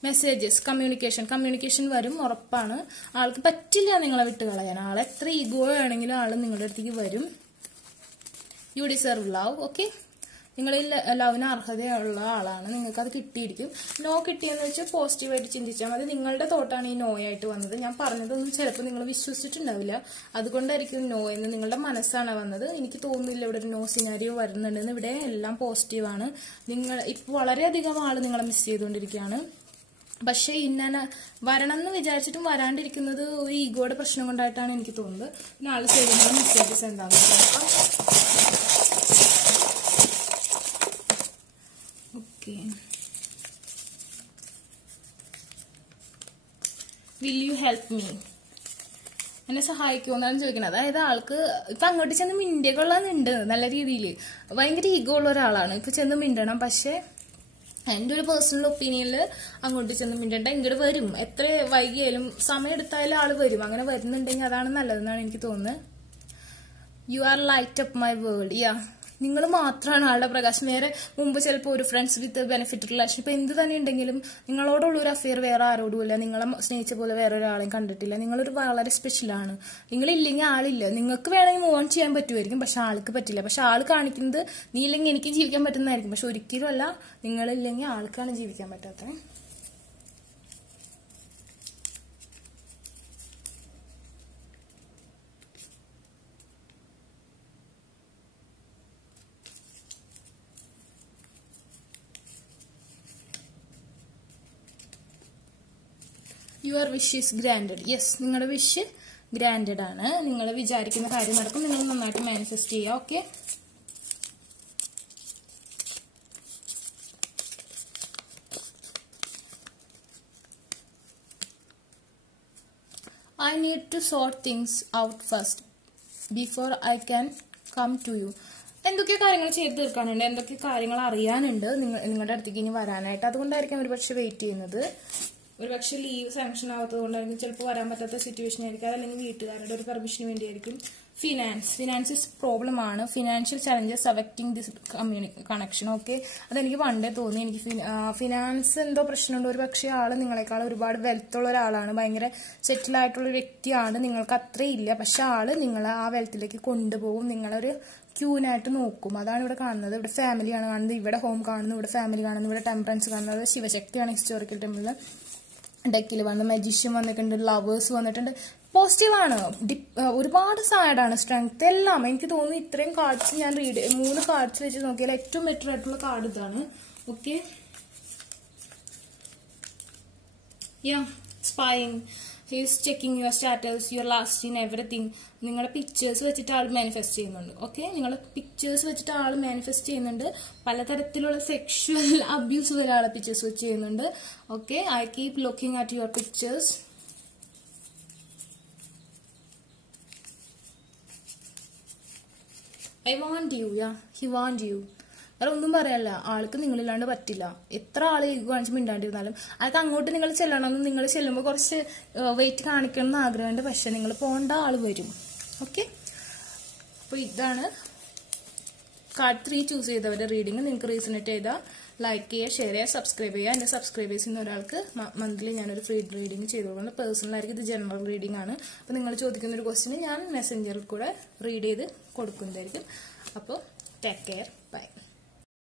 മെസ്സേജസ്, കമ്മ്യൂണിക്കേഷൻ വരും, ഉറപ്പാണ്. ആൾക്ക് പറ്റില്ല നിങ്ങളെ വിട്ട് കളയാൻ. ആൾ എത്ര ഈഗോ ആണെങ്കിലും ആൾ നിങ്ങളുടെ അടുത്തേക്ക് വരും. U deserve love. ഓക്കെ, നിങ്ങൾ ഈ ലവിന് അർഹതയുള്ള ആളാണ്. നിങ്ങൾക്ക് അത് കിട്ടിയിരിക്കും. നോ കിട്ടിയെന്ന് വെച്ചാൽ പോസിറ്റീവായിട്ട് ചിന്തിച്ചാൽ മതി. നിങ്ങളുടെ തോട്ടാണ് ഈ നോ ആയിട്ട് വന്നത്. ഞാൻ പറഞ്ഞതൊന്നും ചിലപ്പോൾ നിങ്ങൾ വിശ്വസിച്ചിട്ടുണ്ടാവില്ല. അതുകൊണ്ടായിരിക്കും നോ എന്ന് നിങ്ങളുടെ മനസ്സാണ് വന്നത്. എനിക്ക് തോന്നുന്നില്ല ഇവിടെ ഒരു നോ സിനാരിയോ വരുന്നുണ്ടെന്ന്. ഇവിടെ എല്ലാം പോസിറ്റീവാണ്. നിങ്ങൾ ഇപ്പോൾ വളരെയധികം ആൾ നിങ്ങളെ മിസ് ചെയ്തുകൊണ്ടിരിക്കുകയാണ്. പക്ഷെ ഇന്ന വരണം എന്ന് വിചാരിച്ചിട്ടും വരാണ്ടിരിക്കുന്നത് ഒരു ഈഗോയുടെ പ്രശ്നം കൊണ്ടായിട്ടാണ് എനിക്ക് തോന്നുന്നത്. പിന്നെ ആൾ ചെയ്യുന്ന മെസ്സേജസ് എന്താണെന്ന് നോക്കാം. വിൽ യു ഹെൽപ്പ് മീ, എന്നെ സഹായിക്കുമോ എന്നാണ് ചോദിക്കുന്നത്. അതായത് ആൾക്ക് ഇപ്പൊ അങ്ങോട്ട് ചെന്ന് മിണ്ടിയൊക്കെയുള്ളതുണ്ട്. നല്ല രീതിയിൽ ഭയങ്കര ഈഗോ ഉള്ള ഒരാളാണ്. ഇപ്പൊ ചെന്ന് മിണ്ടണം. പക്ഷെ എൻ്റെ ഒരു പേഴ്സണൽ ഒപ്പീനിയനിൽ അങ്ങോട്ട് ചെന്ന് മിണ്ടണ്ട, ഇങ്ങോട്ട് വരും. എത്ര വൈകിയാലും സമയം എടുത്താലും ആള് വരും. അങ്ങനെ വരുന്നുണ്ടെങ്കിൽ അതാണ് നല്ലതെന്നാണ് എനിക്ക് തോന്നുന്നത്. You are light up my world. Yeah, നിങ്ങൾ മാത്രമാണ് ആളുടെ പ്രകാശം. വേറെ മുമ്പ് ചിലപ്പോൾ ഒരു ഫ്രണ്ട്സ് വിത്ത് ബെനിഫിറ്റ് റിലേഷൻ, ഇപ്പൊ എന്ത് തന്നെ ഉണ്ടെങ്കിലും നിങ്ങളോടുള്ള ഒരു അഫെയർ വേറെ ആരോടുമില്ല. നിങ്ങളെ സ്നേഹിച്ച പോലെ വേറെ ഒരാളെയും കണ്ടിട്ടില്ല. നിങ്ങളൊരു വളരെ സ്പെഷ്യലാണ്. നിങ്ങളില്ലെങ്കിൽ ആളില്ല. നിങ്ങൾക്ക് വേണമെങ്കിൽ മൂവ് ഓൺ ചെയ്യാൻ പറ്റുമായിരിക്കും, പക്ഷെ ആൾക്ക് പറ്റില്ല. പക്ഷെ ആൾ കാണിക്കുന്നത് നീ ഇല്ലെങ്കിൽ എനിക്ക് ജീവിക്കാൻ പറ്റുന്നതായിരിക്കും. പക്ഷെ ഒരിക്കലും അല്ല, നിങ്ങളില്ലെങ്കിൽ ആൾക്കാണ് ജീവിക്കാൻ പറ്റാത്തത്. Your wish is granted. Yes, നിങ്ങളുടെ വിഷ് ഗ്രാൻഡഡ് ആണ്. നിങ്ങൾ വിചാരിക്കുന്ന കാര്യം നടക്കും. നിങ്ങൾ നന്നായിട്ട് മാനിഫെസ്റ്റ് ചെയ്യുക. Okay, I need to sort things out first before I can come to you. എന്തൊക്കെ കാര്യങ്ങൾ ചെയ്ത് തീർക്കാനുണ്ട്, എന്തൊക്കെ കാര്യങ്ങൾ അറിയാനുണ്ട് നിങ്ങളുടെ അടുത്തേക്ക് ഇനി വരാനായിട്ട്. അതുകൊണ്ടായിരിക്കും ഒരു പക്ഷെ വെയിറ്റ് ചെയ്യുന്നത്. ഒരു പക്ഷെ ലീവ് സാങ്ഷൻ ആവാത്തത് കൊണ്ടായിരിക്കും ചിലപ്പോൾ വരാൻ പറ്റാത്ത സിറ്റുവേഷൻ ആയിരിക്കും. അതല്ലെങ്കിൽ വീട്ടുകാരുടെ ഒരു പെർമിഷന് വേണ്ടിയായിരിക്കും. ഫിനാൻസ് ഇസ് പ്രോബ്ലം ആണ്. Financial challenges affecting this connection. Okay, അതെനിക്ക് പണ്ടേ തോന്നി. എനിക്ക് ഫിനാൻസ് എന്തോ പ്രശ്നമുണ്ട്. ഒരു പക്ഷേ ആള് നിങ്ങളെക്കാൾ ഒരുപാട് വെൽത്തുള്ള ഒരാളാണ്. ഭയങ്കര സെറ്റിൽ ആയിട്ടുള്ള വ്യക്തിയാണ്. നിങ്ങൾക്ക് അത്രയില്ല. പക്ഷെ ആള് നിങ്ങളെ ആ വെൽത്തിലേക്ക് കൊണ്ടുപോകും. നിങ്ങളൊരു ക്യൂനായിട്ട് നോക്കും. അതാണ് ഇവിടെ കാണുന്നത്. ഇവിടെ ഫാമിലിയാണ് കാണുന്നത്, ഇവിടെ ഹോം കാണുന്നു, ഇവിടെ ഫാമിലി കാണുന്നു, ഇവിടെ ടെമ്പറൻസ് കാണുന്നത്. ശിവശക്തിയാണ് ഹിസ്റ്റോറിക്കൽ ടെമ്പിളിൽ. ഡെക്കിൽ വന്ന് മജീഷ്യൻ വന്നിട്ടുണ്ട്, ലവേഴ്സ് വന്നിട്ടുണ്ട്. പോസിറ്റീവാണ്, ഒരുപാട് സാഡാണ്, സ്ട്രെങ്ത് എല്ലാം. എനിക്ക് തോന്നുന്നു ഇത്രയും കാർഡ്സ് ഞാൻ 3 കാർഡ്സ് വെച്ച് നോക്കിയാൽ ഏറ്റവും ബെറ്റർ ആയിട്ടുള്ള കാർഡ് ഇതാണ്. Okay, spying, he's checking your status, your last in everything. നിങ്ങളുടെ പിക്ചേഴ്സ് വെച്ചിട്ട് ആൾ മാനിഫെസ്റ്റ് ചെയ്യുന്നുണ്ട്. ഓക്കെ, നിങ്ങളുടെ പിക്ചേഴ്സ് വെച്ചിട്ട് ആൾ മാനിഫെസ്റ്റ് ചെയ്യുന്നുണ്ട്. പലതരത്തിലുള്ള സെക്ഷുവൽ അബ്യൂസ് വരെ ആളെ പിക്ചേഴ്സ് വെച്ച് ചെയ്യുന്നുണ്ട്. Okay, I keep looking at your pictures. I want you, he want you. വേറെ ഒന്നും പറയാല്ല, ആൾക്ക് നിങ്ങളില്ലാണ്ട് പറ്റില്ല. എത്ര ആള് കാണിച്ച് മിണ്ടാണ്ടിരുന്നാലും ആൾക്ക് അങ്ങോട്ട് നിങ്ങൾ ചെല്ലണമെന്ന്, നിങ്ങൾ ചെല്ലുമ്പോൾ കുറച്ച് വെയിറ്റ് കാണിക്കണം എന്ന് ആഗ്രഹമുണ്ട്. പക്ഷെ നിങ്ങൾ പോകേണ്ട ആള് വരും. ഓക്കെ, അപ്പോൾ ഇതാണ് കാർഡ് 3 ചൂസ് ചെയ്തവരുടെ റീഡിങ്. നിങ്ങൾക്ക് റീസണേറ്റ് ചെയ്താൽ ലൈക്ക് ചെയ്യുക, ഷെയർ ചെയ്യുക, സബ്സ്ക്രൈബ് ചെയ്യുക. എൻ്റെ സബ്സ്ക്രൈബേഴ്സിൽ നിന്ന് ഒരാൾക്ക് മന്ത്ലി ഞാനൊരു ഫ്രീ റീഡിങ് ചെയ്തു കൊടുക്കുന്നത്. പേഴ്സണലായിരിക്കും, ഇത് ജനറൽ റീഡിംഗ് ആണ്. അപ്പോൾ നിങ്ങൾ ചോദിക്കുന്ന ഒരു ക്വസ്റ്റിന് ഞാൻ മെസ്സഞ്ചറിൽ കൂടെ റീഡ് ചെയ്ത് കൊടുക്കുന്നതായിരിക്കും. അപ്പോൾ ടേക്ക് കെയർ, ബൈ.